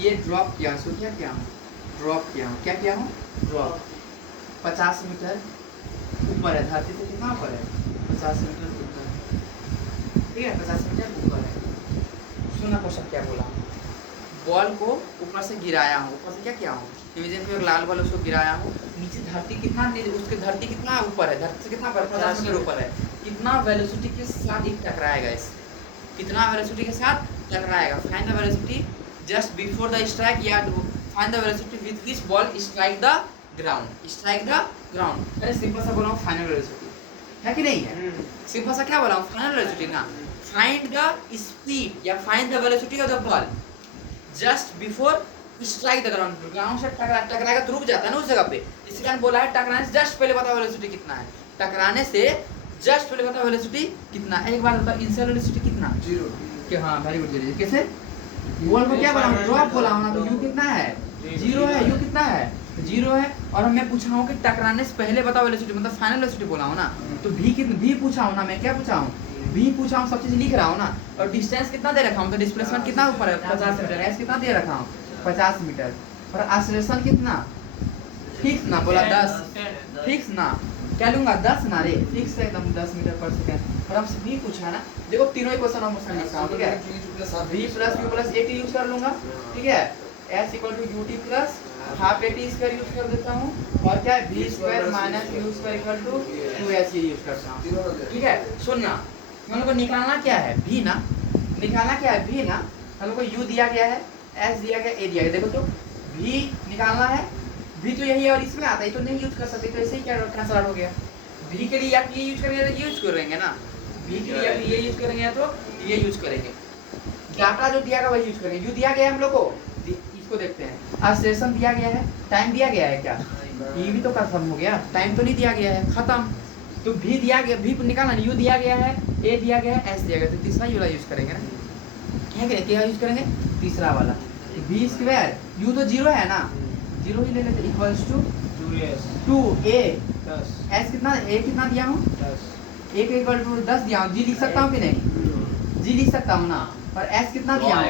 ये ड्रॉप किया, सो क्या किया हूँ? ड्रॉप किया हूँ। क्या किया हूँ? ड्रॉप 50 मीटर ऊपर है धरती से। कितना ऊपर है? 50 मीटर ऊपर, ठीक है? 50 मीटर ऊपर है। सुना क्वेश्चन क्या बोला? बॉल को ऊपर से गिराया हूँ। ऊपर से क्या किया हूँ? डिवीजन में एक लाल बॉल उसको गिराया हूँ। नीचे धरती कितना, उसके धरती कितना ऊपर है? धरती से कितना ऊपर? 50 मीटर ऊपर है। कितना वेलोसिटी के साथ ये टकराएगा? इस कितना वेलोसिटी के साथ टकराएगा? Find the velocity just before the strike, या find the velocity with which ball strike the ground. Strike the ground. अरे सिंपल सा बोला हूँ, फाइनल वेलोसिटी है कि नहीं है? सिंपल सा क्या बोला हूँ? फाइनल वेलोसिटी ना। फाइंड द स्पीड या find the velocity of the ball just before strike the ground. Ground से टकराएगा तो रुक जाता है ना उस जगह पे। इसके कारण बोला है टकराने से जस्ट पहले बताओ वेलोसिटी कितना है। टकराने से जस्ट पहले बताओ वेलोसिटी कितना है। एक बार बताओ, इनिशियल वेलोसिटी कितना? 0। कि हाँ वेरी गुड जलील। कैसे? बॉल को क्या बोला हूँ? ड्रॉप बोला हूँ ना। तो यू कितना है? 0 है। यू कितना है? 0 है। और मैं पूछा हूँ कि टकराने से पहले बताओ वेलोसिटी, मतलब फाइनल वेलोसिटी बोला हूँ ना। तो भी कितना? भी पूछा हूँ ना। मैं क्या पूछा हूँ? भी पूछा हूँ। सब चीज लिख रहा हूँ ना। और डिस्टेंस कितना दे रखा हूँ? तो डिस्प्लेसमेंट कितना ऊपर है? 50 मीटर। एस कितना दे रखा हूँ? 50 मीटर। और एक्सेलरेशन कितना? फिक्स ना बोला 10। फिक्स ना क्या लूंगा? 10 ना रे। फिक्स है एकदम 10 मीटर पर सेकंड। और हमसे भी पूछा है ना। देखो तीनों ही क्वेश्चन हम उसमें लिखा हूं, ठीक है? v plus u plus at use कर लूंगा, ठीक है? s equal to ut plus half at square use कर देता हूं। और क्या है? v square minus u square equal to 2s ये यूज करता हूं, ठीक है? सुनना, हम लोग को निकालना क्या है? v ना। निकालना क्या है? v ना। हम लोग को u दिया गया है, s दिया गया, a दिया गया। देखो तो v निकालना है। v तो यही है और इसमें आता है, तो नहीं यूज कर सकते। तो ऐसे ही क्या कैंसिल आउट हो गया। v के लिए या ये यूज करेंगे तो ये यूज करेंगे ना। v के लिए या ये यूज करेंगे तो ये यूज करेंगे। डाटा जो दिया गया वही यूज करेंगे। u दिया गया है हम लोग को, इसको देखते हैं। एक्सेलरेशन दिया गया है, टाइम दिया गया है क्या? ये भी तो कंफर्म हो गया। टाइम तो नहीं दिया गया है, खत्म। तो v दिया गया, v निकालना, u दिया गया है, a दिया गया है, s दिया गया। तो तीसरा वाला यूज करेंगे ना। क्या यूज करेंगे? तीसरा वाला। v स्क्वायर, u तो 0 है ना, 0 ही ले लेते, इक्वल्स टू 2a 10 s कितना? a कितना दिया हूँ? 10 a के इक्वल टू 10 दिया हूँ। g लिख सकता हूँ कि नहीं? g लिख सकता हूँ ना। और s कितना दिया हूँ?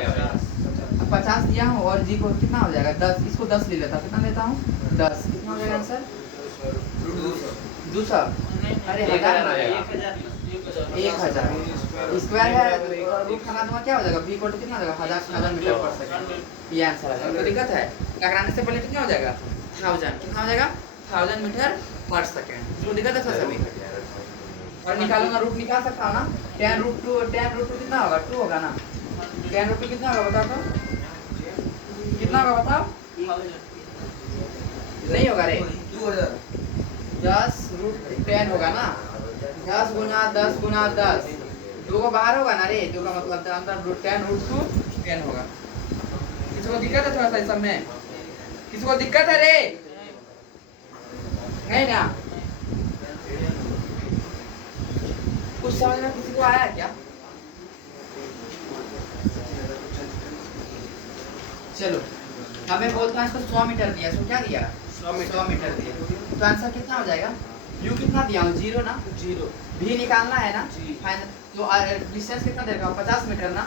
50 दिया हूँ। और g को कितना हो जाएगा? 10। इसको 10 ले लेता हूँ। कितना लेता हूँ? 10। कितना हो जाएगा आंसर? 200। अरे 1000 स्क्वायर है। रूट खाना दूंगा, क्या हो जाएगा? v इक्वल टू कितना हो जाएगा? 1000 मीटर पर सेकंड। ये आंसर आ जाएगा। तो दिक्कत है, टकराने से पहले कितना हो जाएगा? 1000। कितना हो जाएगा? 1000 मीटर पर सेकंड। जो दिक्कत है सभी। और निकालूंगा, रूट निकाल सकता हूँ ना। tan रूट 2 कितना होगा? 2 होगा ना। tan रूट 2 कितना होगा बताओ तो? कितना होगा बताओ? नहीं होगा रे। 2000 10 रूट 10 होगा ना। 10 गुना 10 गुना 10 2 को बाहर होगा ना रे, 2 का मतलब अंदर 10 रूट 2 10 होगा। किसी को दिक्कत है थोड़ा सा इस सब में? किसी को दिक्कत है रे? नहीं ना? कुछ समझ में किसी को आया क्या? चलो अब मैं बोलता हूँ इसको 100 मीटर दिया, इसको क्या दिया? 100 मीटर दिया। तो आंसर कितना हो जाएगा? यू कितना दिया हूँ? 0 ना? 0 भी निकालना है ना? जी। फाइनल तो डिस्टेंस कितना देगा? 50 मीटर ना?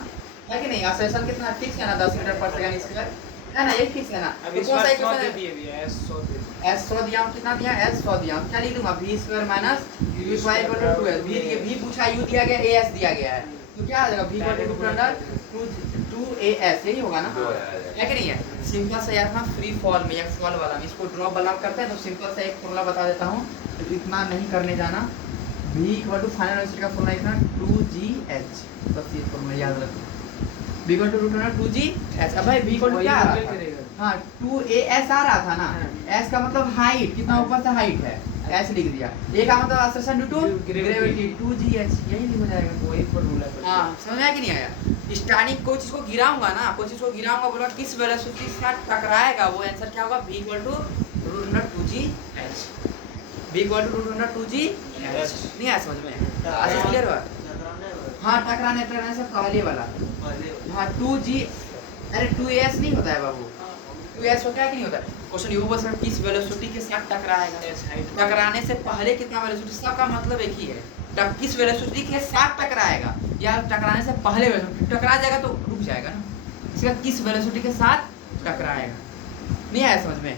है कि नहीं? एक्सेलेरेशन कितना फिक्स है ना? 10 मीटर पर सेकंड स्क्वायर है ना? ये फिक्स है ना? अब इस कौन बार सा 100 दे इक्वेशन? दिए भैया, S 100 दे दिए। s 100 दिया हूँ, कितना दिया? s 100 दिया हूँ, क्या लिख दूंगा? v square minus u square equal to 2s। v पूछा, u दिया गया, as दिया गया है, तो क्या आ जाएगा? v equal to root under 2as, यही होगा ना? है कि नहीं है? सिंपल सा यार ना, फ्री फॉल में या फॉल वाला में इसको ड्रॉप वाला करते हैं तो सिंपल सा एक फॉर्मूला बता देता हूँ, तो इतना नहीं करने जाना। v equal to final velocity का फॉर्मूला इतना 2gh, बस ये फॉर्मूला याद रखो। v equal to root under 2gh। अब भाई v इक्वल टू क्या आ रहा था? हाँ 2as आ रहा था ना? s का मतलब हाइट, कितना ऊपर से हाइट है, s लिख दिया। a का मतलब acceleration due to gravity 2gh, यही लिख हो जाएगा। वही फॉर्मूला पर। हाँ समझ आया कि नहीं आया? स्टार्टिंग कोई चीज को गिराऊंगा ना, कोई चीज को गिराऊंगा, बोला किस वेलोसिटी से टकराएगा, वो आंसर क्या होगा? v equal to root under 2gh। v equal to root under 2gh। नहीं आया समझ में? अच्छा क्लियर हुआ? हाँ टकराने से पहले वाला। हाँ 2g, अरे 2as नहीं होता है बाबू, 2s होता है कि नहीं होता है? क्वेश्चन ये बस किस वेलोसिटी के साथ टकराएगा, टकराने से पहले कितना वेलोसिटी, सबका मतलब एक ही है, किस वेलोसिटी के साथ टकराएगा या टकराने से पहले वेलोसिटी, टकरा जाएगा तो रुक जाएगा ना, इसका किस वेलोसिटी के साथ टकराएगा। नहीं आया समझ में?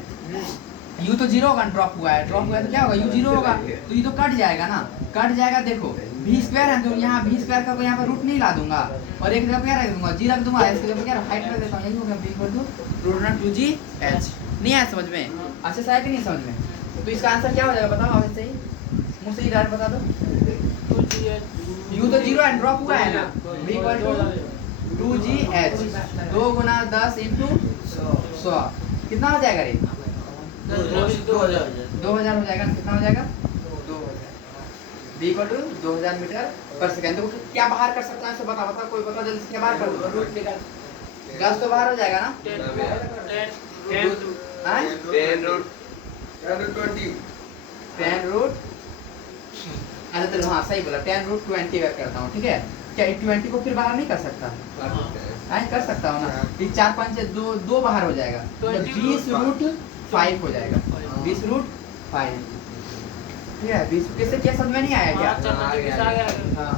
यू तो 0 होगा, ड्रॉप हुआ है, ड्रॉप हुआ है तो क्या होगा? यू 0 होगा, तो ये तो कट जाएगा ना, कट जाएगा। देखो v स्क्वायर है तो यहाँ v स्क्वायर का यहाँ पर रूट नहीं ला दूंगा और एक जगह क्या रख दूंगा? g रख दूंगा, इसके जगह क्या हाइट रख देता हूँ, यही हो गया v equal to root under 2gh। नहीं आया समझ में? अच्छे से आया कि नहीं समझ में? तो इसका आंसर क्या हो जाएगा बताओ? आप सही मुझे सही डायरेक्ट बता दो। u तो 0 है, ड्रॉप हुआ है ना, v इक्वल टू 2gh, 2 गुना 10 इंटू 100 कितना हो जाएगा रे? 2000 हो जाएगा। कितना हो जाएगा? 2000। v इक्वल टू 2000 मीटर पर सेकंड। तो क्या बाहर कर सकता है इससे बता, कोई बता जल्दी से, क्या बाहर कर दूंगा? रूट निकाल, 10 तो बाहर हो जाएगा ना? 10 रूट, अच्छा चलो हाँ सही बोला, 10 रूट 20 का करता हूँ, ठीक है? क्या 20 को फिर बाहर नहीं कर सकता? हाँ कर सकता हूँ ना, 4 5 2 बाहर हो जाएगा, 20 रूट 5 हो जाएगा, 20 रूट 5, ठीक है? 20 कैसे, क्या समझ में नहीं आया क्या? हाँ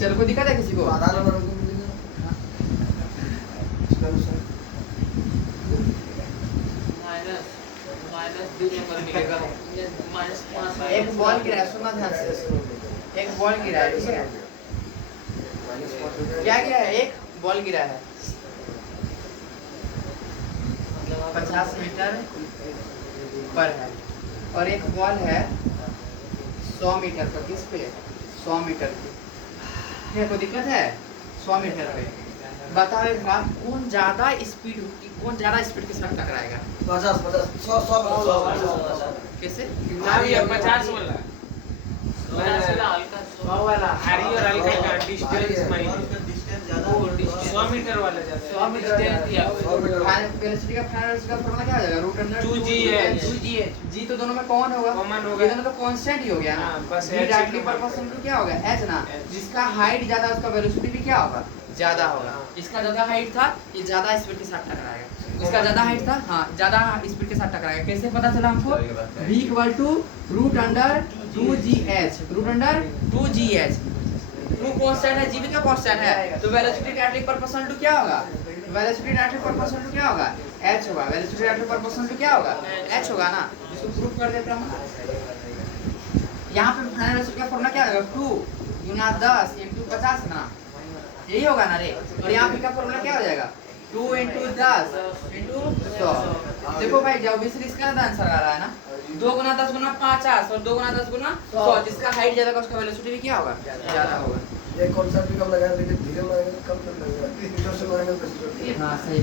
चलो कोई दिक्कत है किसी को? एक बॉल गिरा है, सुनना ध्यान से, एक बॉल गिरा है, ठीक है? क्या गिरा है? एक बॉल गिरा है 50 मीटर पर है और एक बॉल है 100 मीटर पर, किस पे? 100 मीटर पे, ठीक है? कोई दिक्कत है? 100 मीटर पे बताओ एक बात, कौन ज्यादा स्पीड के साथ टकराएगा? 50 100 कैसे? ना भैया 50 वाला, 100 वाला हरी और हल्का का डिस्टेंस माइनस 100 मीटर वाला ज्यादा 100 मीटर दिया। वेलोसिटी का फाइनल वेलोसिटी का फॉर्मूला क्या हो जाएगा? Root under 2gh। g तो दोनों में कॉमन होगा, कॉमन होगा, ये दोनों तो कांस्टेंट ही हो गया ना, बस v डायरेक्टली प्रोपोर्शनल टू क्या होगा? h ना, जिसका हाइट ज्यादा उसका वेलोसिटी भी क्या होगा? ज्यादा होगा। इसका ज्यादा हाइट था, ये ज्यादा स्पीड के साथ टकराएगा, इसका ज्यादा हाइट था, हाँ ज्यादा स्पीड के साथ टकराएगा। कैसे पता चला हमको? v equal to root under 2gh, root under 2gh, two constant है, g भी का कांस्टेंट है, तो वेलोसिटी डायरेक्टली प्रोपोर्शनल टू क्या होगा? वेलोसिटी डायरेक्टली प्रोपोर्शनल टू क्या होगा? h होगा। वेलोसिटी डायरेक्टली प्रोपोर्शनल टू क्या होगा? h होगा ना, इसको प्रूफ कर देता हूं। यहां पे फाइनल वेलोसिटी का फॉर्मूला क्या होगा? 2 गुना 10 into 50 ना, यही होगा ना रे? और यहाँ पे का फॉर्मूला क्या हो जाएगा? 2 into 10 into 100। देखो भाई जब इसलिए इसका आंसर आ रहा है ना, 2 गुना 10 गुना 50 और 2 गुना 10 गुना 100, जिसका हाइट ज्यादा होगा उसका वेलोसिटी भी क्या होगा? ज्यादा होगा। ये कॉन्सेप्ट भी कम लगा, लेकिन धीरे लगाएंगे कम कर लगेगा, जोर से लगाएंगे। हाँ सही,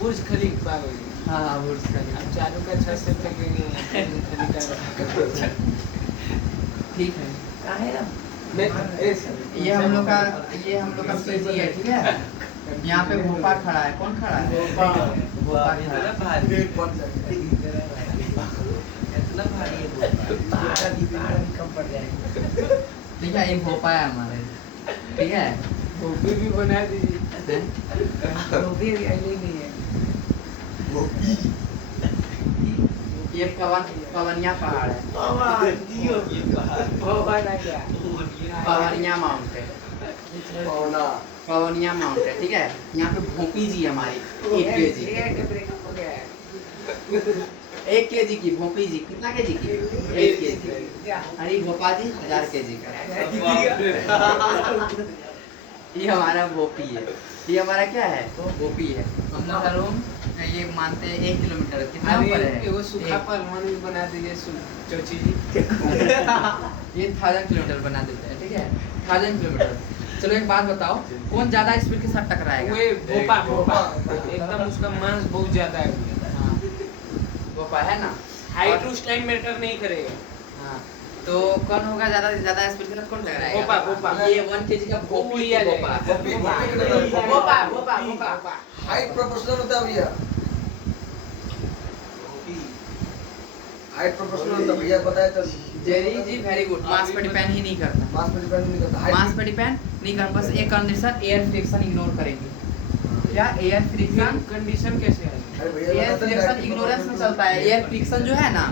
बुर्ज खलीफा हो गई। हाँ बुर्ज खलीफा, अब चालू का छत से फेंकेंगे खलीफा। ठीक है। काहे ना ये हम लोग का PG है, ठीक है। यहाँ पे भोपा खड़ा है, कौन खड़ा है? भोपा खड़ा है। ठीक है, एक भोपा है हमारे, ठीक है। गोभी भी बना दीजिए। गोभी नहीं है। ये पवनिया पहाड़ है, पवनिया माउंट है, पवनिया माउंट है, ठीक है। यहाँ पे भोपी जी हमारी 1 kg, 1 kg की भोपी जी, कितना kg की? 1 kg। अरे भोपा जी 1000 kg का। ये हमारा भोपी है, ये हमारा क्या है? भोपी है। हम लोग का रूम ये मानते हैं 1 किलोमीटर, कितना ऊपर है? वो सूखा पहलवान भी बना दीजिए चौची जी। ये 1000 किलोमीटर बना देते हैं, ठीक है। 1000 किलोमीटर। चलो एक बात बताओ, कौन ज्यादा स्पीड के साथ टकराएगा? वो भोपा एकदम उसका मांस बहुत ज्यादा है। हाँ, भोपा है ना। हाइट उस टाइम मैटर नहीं करेगा। हाँ, तो कौन होगा ज्यादा स्पीड के साथ, कौन टकराएगा? भोपा। ये 1 kg का भोपी है, भोपा। हाइट प्रोपोर्शनल होता है भैया, हाइट प्रोपोर्शनल होता है भैया, बताया तो। जेरी जी वेरी गुड। मास पे डिपेंड ही नहीं करता, मास पे डिपेंड नहीं करता, मास पे डिपेंड नहीं करता। बस एक कंडीशन, एयर फ्रिक्शन इग्नोर करेंगे। क्या एयर फ्रिक्शन? कंडीशन कैसे है? अरे भैया एयर फ्रिक्शन इग्नोरेंस में चलता है। एयर फ्रिक्शन जो है ना,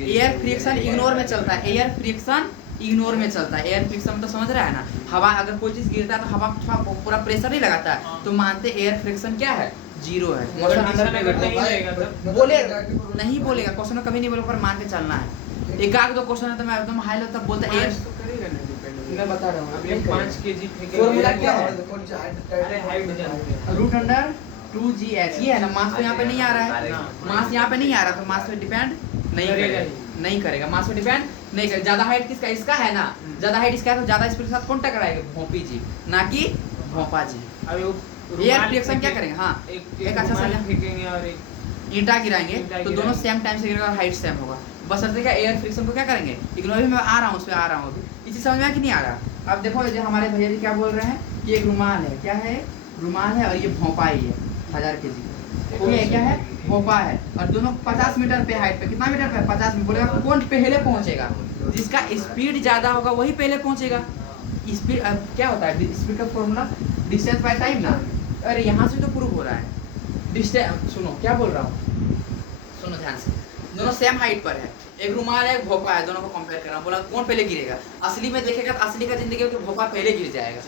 एयर फ्रिक्शन इग्नोर में चलता है। एयर फ्रिक्शन इग्नोर में चलता है। एयर फ्रिक्शन तो समझ रहा है ना, हवा अगर कोई चीज गिरता है तो हवा पूरा प्रेशर नहीं लगाता है, तो मानते एयर फ्रिक्शन क्या है? 0 है। कंडीशन अगर नहीं रहेगा तब बोले नहीं बोलेगा, क्वेश्चन कभी नहीं बोलेगा, पर मान के चलना है। एक आध दो क्वेश्चन है तो मैं एकदम हाई लेवल तक बोलता एयर। तो करेगा ना डिपेंड। मैं बता रहा हूँ, अभी 5 kg फेंकेंगे। फॉर्मूला क्या है? कौन सी हाइट अरे हाइट जानते हैं। √2gh। ये है ना, मास तो यहाँ पे नहीं आ रहा है, मास यहाँ पे नहीं आ रहा, तो मास पे डिपेंड नहीं करेगा, नहीं करेगा। मास पे डिपेंड नहीं करेगा। ज्यादा हाइट किसका? इसका है ना। ज्यादा हाइट इसका है, तो ज्यादा स्पीड के साथ कौन टकराएगा? भोपी जी, ना कि भोपा जी। अभी वो एयर फ्रिक्शन क्या करेंगे? हाँ, एक अच्छा सा फेंकेंगे और एक ईंटा गिराएंगे, ईंटा तो दोनों गिराएंगे। सेम टाइम से गिरेगा और हाइट सेम होगा। बशर्ते क्या एयर फ्रिक्शन को क्या करेंगे? इग्नोर। भी मैं आ रहा हूँ, उस पर आ रहा हूँ। अभी इसी समझ में कि नहीं आ रहा? अब देखो जो हमारे भैया जी क्या बोल रहे हैं, ये एक रुमाल है। क्या है? रुमाल है, और ये भोपा ही है 1000 kg। ये क्या है? भोपा है, और दोनों 50 मीटर पे हाइट पे। कितना मीटर पे? 50 मीटर। बोलेगा कौन पहले पहुंचेगा? जिसका स्पीड ज्यादा होगा वही पहले पहुंचेगा। स्पीड क्या होता है? स्पीड का फॉर्मूला डिस्टेंस बाय टाइम ना। अरे यहाँ से तो प्रूव हो रहा है। डिस्टेंस सुनो क्या बोल रहा हूँ, सुनो ध्यान से। दोनों सेम हाइट पर है, एक रुमाल है, एक भोपा है, दोनों को कंपेयर कर रहा हूँ। बोला कौन पहले गिरेगा? असली में देखेगा तो असली का जिंदगी में तो भोपा पहले गिर जाएगा।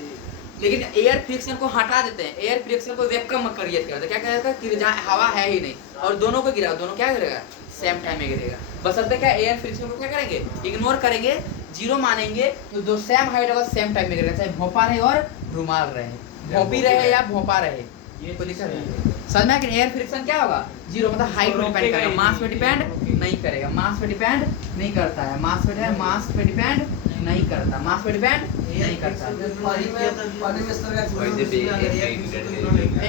लेकिन एयर फ्रिक्शन को हटा देते हैं, एयर फ्रिक्शन को वैक्यूम क्रिएट कर देते हैं। क्या करेगा कि जहाँ हवा है ही नहीं, और दोनों को गिरा, दोनों क्या गिरेगा? सेम टाइम में गिरेगा। बशर्ते क्या एयर फ्रिक्शन को क्या करेंगे? इग्नोर करेंगे, 0 मानेंगे, तो दो सेम हाइट होगा, सेम टाइम में गिरेगा। चाहे भोपा रहे और रुमाल रहे, भोपी रहे या भोपा रहे, ये कोई दिक्कत नहीं। समझ में? कि एयर फ्रिक्शन क्या होगा? 0, मतलब हाइट पे डिपेंड करेगा, मास पे डिपेंड नहीं करेगा। मास पे डिपेंड नहीं करता है, मास पे डिपेंड नहीं करता, मास पे डिपेंड नहीं करता। पानी में इस तरह का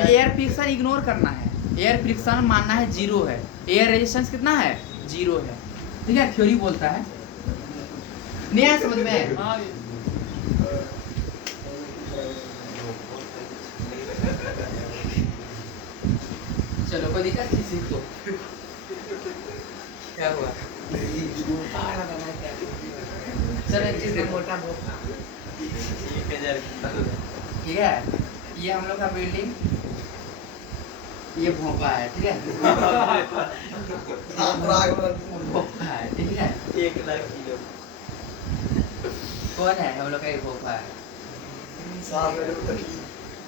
एयर फ्रिक्शन इग्नोर करना है, एयर फ्रिक्शन मानना है 0 है। एयर रेजिस्टेंस कितना है? 0 है, ठीक है। थ्योरी बोलता है, नहीं है समझ में? चलो कोई दिक्कत नहीं, सीखो। क्या हुआ? चलो एक चीज देखो, ठीक है। ये हम लोग का बिल्डिंग, ये भोपा है, ठीक है। भोपा है, ठीक है। 1 लाख किलो कौन है? हम लोग का ये भोपा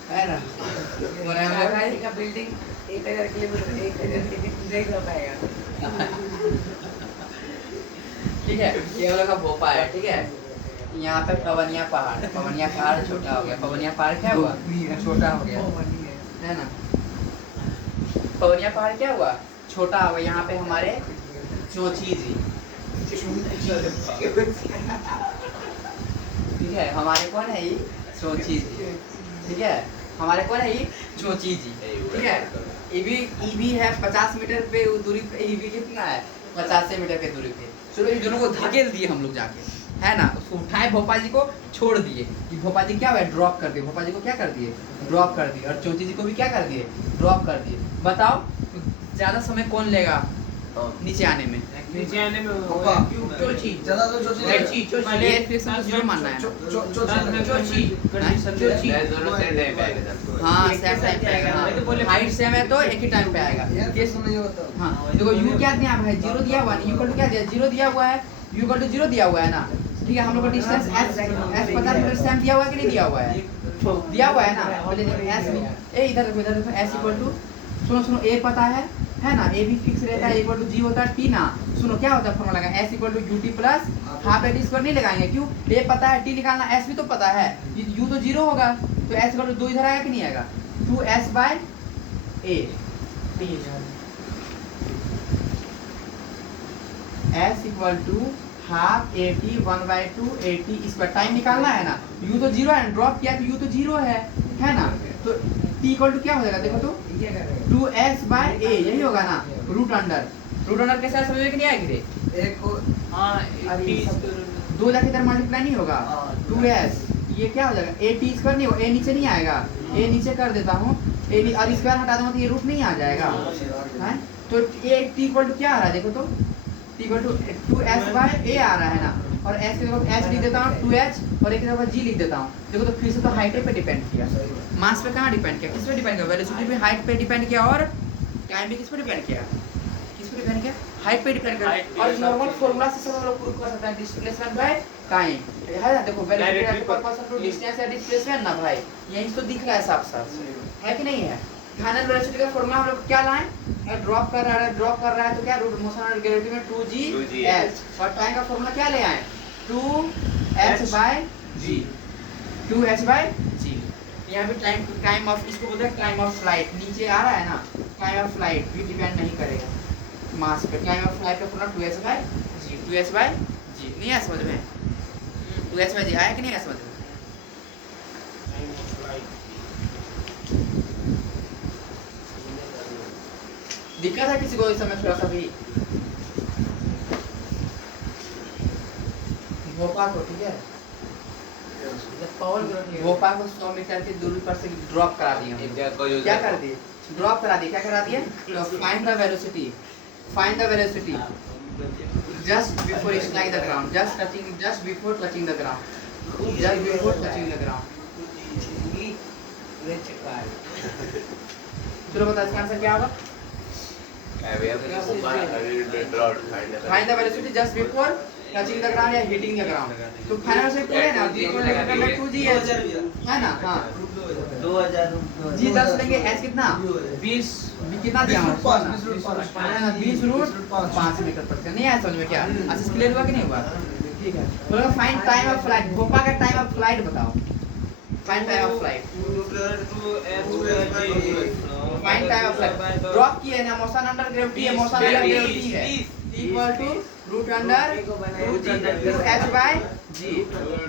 है ना। कौन है हम लोग का बिल्डिंग 1000 किलोमीटर 1000 नहीं कर पाएगा। ठीक है। ये हम लोग का भोपा है, ठीक है। यहाँ पे पवनिया पहाड़ छोटा हो गया। पवनिया पहाड़ क्या हुआ? छोटा हो गया, है ना। पवनिया पहाड़ क्या हुआ? छोटा हो गया। यहाँ पे हमारे चोची जी, ठीक है। हमारे कौन है? ये चोची जी, ठीक है। हमारे कौन है? ये चोची जी, ठीक है। ईवी है 50 मीटर पे दूरी पे। ईवी कितना है? 50 मीटर के दूरी पे। चलो इन दोनों को धकेल दिए हम लोग जाके, है ना, उसको उठाए भोपा जी को छोड़ दिए कि भोपा जी क्या हुआ, ड्रॉप कर दिए, भोपा जी को क्या कर दिए, ड्रॉप कर दिए, और चोची जी को भी क्या कर दिए, ड्रॉप कर दिए। बताओ ज्यादा समय कौन लेगा नीचे आने में? नीचे आने में पापा। चोची ज्यादा तो चोची चोची चोची ये फ्रिक्शन को जीरो मानना है ना। चोची चोची हाँ सेम टाइम पे आएगा, हाइट सेम है तो एक ही टाइम पे आएगा। यार ये कैसे नहीं होता? हाँ देखो यू क्या दिया है, जीरो दिया हुआ है, यू इक्वल टू क्या दिया, जीरो दिया हुआ है, यू इक्वल टू जीरो दिया हुआ है ना, ठीक है। हम लोग का डिस्टेंस एस 50 मीटर सेम दिया हुआ है कि नहीं दिया हुआ है, दिया हुआ है ना। बोले देखो एस ए इधर देखो एस इक्वल टू, सुनो ए पता है ना, ए भी फिक्स रहता है, इक्वल टू जी होता है टी ना। सुनो क्या होता है फॉर्मूला लगा, s equal to u t plus half a t square नहीं लगाएंगे, क्यों, ए पता है, टी निकालना, एस भी तो पता है, यू तो जीरो होगा, तो एस इक्वल टू 2 इधर आएगा कि नहीं आएगा, 2s by a, s equal to half a t 1/2 a t square, time निकालना है ना, यू तो जीरो है, ड्रॉप किया तो यू तो जीरो है ना, तो टी इक्वल टू क्या हो जाएगा, देखो तो 2s बाय ए, यही होगा ना, रूट अंडर के साथ समझ में कि नहीं आएगी रे, एक को हाँ दो जाके इधर मल्टीप्लाई नहीं होगा, 2s ये क्या हो जाएगा, ए टी स्क्वायर नहीं होगा, ए नीचे नहीं आएगा, ए नीचे कर देता हूँ, ए और स्क्वायर हटा दूंगा तो ये रूट नहीं आ जाएगा, है तो ए टी इक्वल टू क्या आ रहा है, देखो तो t equal to 2s by a आ रहा है ना, और s की जगह h लिख देता हूँ 2h, और एक की जगह g लिख देता हूँ। देखो तो फिर से तो हाइट पे डिपेंड किया, मास पे कहाँ डिपेंड किया, किस पे डिपेंड किया, वेलोसिटी भी हाइट पे डिपेंड किया, और टाइम भी किस पे डिपेंड किया, किस पे डिपेंड किया, हाइट पे डिपेंड किया। और नॉर्मल फार्मूला से सब हम लोग प्रूव कर सकते हैं, डिस्प्लेसमेंट बाय टाइम है ना। देखो वेलोसिटी प्रोपोर्शनल टू डिस्टेंस या डिस्प्लेसमेंट ना भाई, यही तो दिख रहा है साफ-साफ, है कि नहीं है। फाइनल वेलोसिटी का फार्मूला हम लोग क्या लाएं, ड्रॉप कर रहा है तो क्या, रूट मोशन और ग्रेविटी में 2gh, और टाइम का फार्मूला क्या ले आए, 2h by g, 2h by g। यहाँ पे टाइम ऑफ, इसको बोलते हैं टाइम ऑफ फ्लाइट, नीचे आ रहा है ना, टाइम ऑफ फ्लाइट भी डिपेंड नहीं करेगा मास पे, टाइम ऑफ फ्लाइट का formula 2h by g, 2h by g। नहीं है समझ में, 2h बाय g आया कि नहीं है समझ में। दिक्कत है किसी को इस समय थोड़ा सा भी, भोपा को, ठीक है, भोपा को 100 मीटर की दूरी पर से ड्रॉप करा दिए, क्या कर दिए, ड्रॉप करा दिए, क्या करा दिए, find the velocity just before striking the ground, just before touching the ground, चलो बताओ इसका आंसर क्या होगा, find the velocity just before touching the ground या हिटिंग द ग्राउंड। तो फाइनल से पूरे ना g 2g है ना, हाँ 2000 g 10 लेंगे, h कितना 20, कितना दिया हूँ 20 रूट 5 मीटर पर सेकंड। नहीं आया समझ में क्या, अच्छा क्लियर हुआ कि नहीं हुआ, ठीक है। बोलो फाइंड टाइम ऑफ फ्लाइट, भोपा का टाइम ऑफ फ्लाइट बताओ, find time of flight, find time of flight, drop किए ना, मोशन अंडर ग्रेविटी है, मोशन अंडर ग्रेविटी है, equal to root under 2h by g,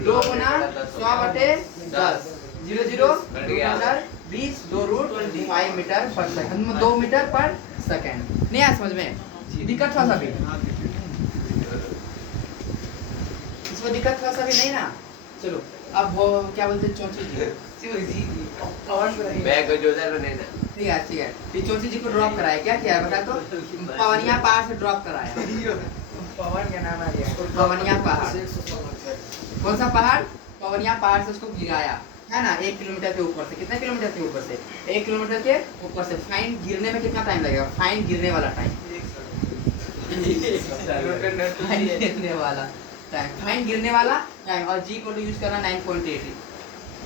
2 गुना 100/10 0 रूट अंडर 20, 2 रूट 5 मीटर पर second, 2 metre पर second. नहीं आया समझ में, दिक्कत थोड़ा सा भी, इसमें दिक्कत थोड़ा सा भी नहीं ना। चलो अब वो क्या बोलते हैं, चौची जी बैग जो है ना, ठीक है, ये चौची जी को ड्रॉप कराया, क्या किया बता तो, पवनिया पहाड़ से ड्रॉप कराया, पवन का नाम आ गया, पवनिया पहाड़, कौन सा पहाड़, पवनिया पहाड़ से उसको गिराया है ना, 1 किलोमीटर के ऊपर से, कितने किलोमीटर के ऊपर से, 1 किलोमीटर के ऊपर से। फाइन गिरने में कितना टाइम लगेगा, फाइन गिरने वाला टाइम, फाइन गिरने वाला टाइम, और जी को यूज करना 9.80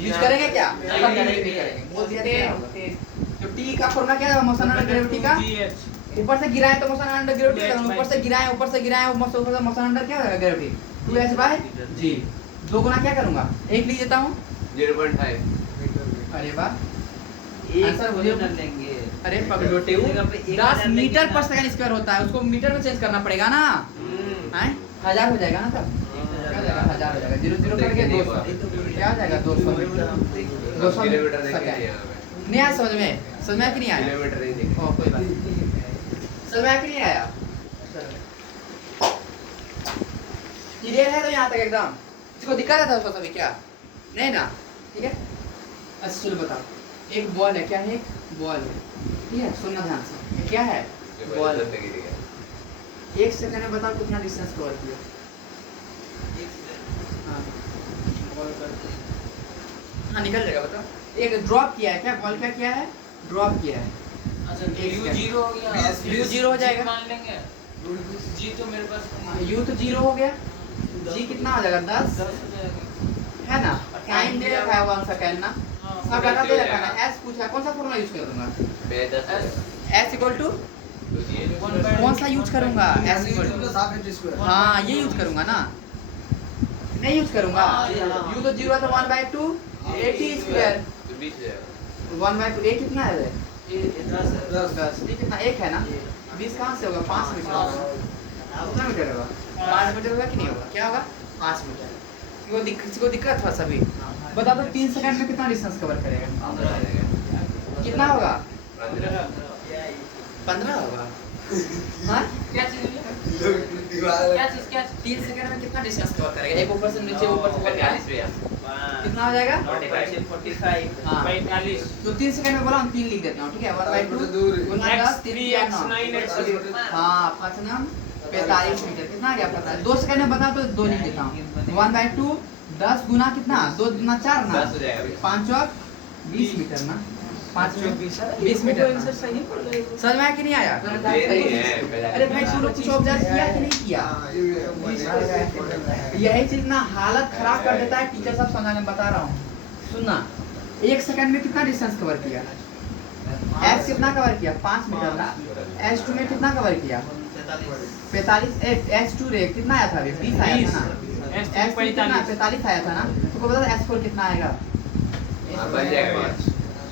यूज करेंगे क्या, करेंगे बहुत दिया। तो टी का फॉर्मूला क्या है, मोशन अंडर ग्रेविटी का, ऊपर से गिराए तो मोशन अंडर ग्रेविटी, ऊपर से गिराए मोशन अंडर क्या होगा ग्रेविटी, 2h बाय g। 2 गुना क्या करूंगा, 1 लिख देता हूँ 0.5। अरे वाह, आंसर हो जाए लेंगे। अरे पकड़ो टेऊ, 10 मीटर पर सेकंड स्क्वायर होता है, उसको मीटर में चेंज करना पड़ेगा ना, हैं 1000 हो जाएगा ना, तब क्या हो जाएगा, 1000 हो जाएगा, 0 करके 200, क्या हो जाएगा 200 किलोमीटर सेकंड। नहीं आया समझ में कि नहीं आया, किलोमीटर नहीं देखा। कोई बात नहीं, समझ में आया कि नहीं आया। क्लियर है तो यहाँ तक एकदम? इसको दिक्कत है दोस्तों सभी क्या? नहीं ना? ठीक है, अच्छा चलो बताओ। एक बॉल है, क्या है? एक बॉल है, ठीक है, सुनना ध्यान से। ये क्या है? बॉल। एक सेकंड में बताओ कितना डिस्टेंस कवर किया? हाँ निकल जाएगा, बताओ। एक ड्रॉप किया है, क्या बॉल क्या किया है? ड्रॉप किया है। अच्छा यू जीरो हो गया, U जीरो हो जाएगा। मान लेंगे जी, तो मेरे पास यू तो जीरो हो गया, जी कितना हो जाएगा? 10 10 हो जाएगा। है ना? टाइम दे रखा है 1 सेकंड ना, सब डाटा दे रखा है ना। एस पूछा, कौन सा फॉर्मूला यूज करूंगा? एस इक्वल टू कौन सा यूज करूंगा? एस इक्वल टू हाँ ये यूज करूंगा ना, नहीं यूज करूंगा। यू तो जीरो है तो 1/2 80 स्क्वायर 1/2 a कितना है? 10 ये कितना? 1 है ना? 20 कहाँ से होगा? 5 मीटर होगा। कितना मीटर होगा? 5 मीटर होगा कि नहीं होगा? क्या होगा? 5 मीटर। किसी को दिक्कत था सभी? बता दो 3 सेकंड में कितना डिस्टेंस कवर करेगा? कितना होगा? 15 होगा। हाँ क्या चीज है? दीवार 3 सेकंड में कितना डिस्टेंस कवर करेगा? एक ऊपर से नीचे, ऊपर से ऊपर, कितना हो जाएगा? 45 हाँ। 45 तो 3 सेकंड में बोला हम 3 लिख देता हूँ, ठीक है? 1/2 गुना 10 3x 9x हाँ 5 नाम 45 मीटर। कितना आ गया पता है? 2 सेकंड में बता तो 2 लिख देता हूँ। 1/2 10 गुना कितना? 2 गुना 4 ना, 5 और 20 मीटर ना, 5 और 20 मीटर ना। समझ में आया कि नहीं आया? अरे भाई तुम लोग कुछ ऑब्जर्व किया कि नहीं किया? यही चीज ना हालत खराब कर देता है टीचर साहब, समझाने में बता रहा हूँ। सुनना, 1 सेकंड में कितना डिस्टेंस कवर किया? एस कितना कवर किया? 5 मीटर ना। S2 में कितना कवर किया? 45। S2 रे कितना आया था? 20 आया था ना। S3 कितना? 45 आया था ना। तुमको पता था S4 कितना आएगा?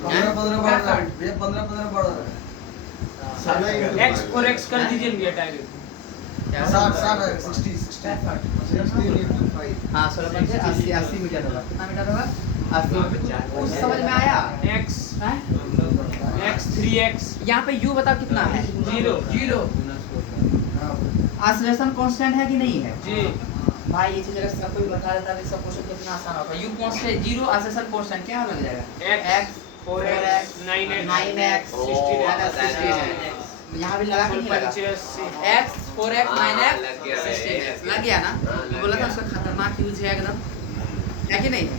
15 x और x कर दीजिए भैया डायरेक्ट। हाँ 80 मीटर होगा। कितना मीटर होगा? 80। कुछ समझ में आया? x हैं? x 3x यहाँ पे u बताओ कितना है? 0 आश्लेषण कांस्टेंट है कि नहीं है? जी। भाई ये चीज अगर सब कोई बता देता है सब क्वेश्चन कितना आसान होगा। u कांस्टेंट 0 आश्लेषण कांस्टेंट क्या लग जाएगा? x 4x 9x 9x 16x यहाँ भी लगा कि नहीं लगा? 85 x 4x 9x लग गया है। 16x लग गया ना? तो बोला था उसका खतरनाक यूज है एकदम, है कि नहीं है?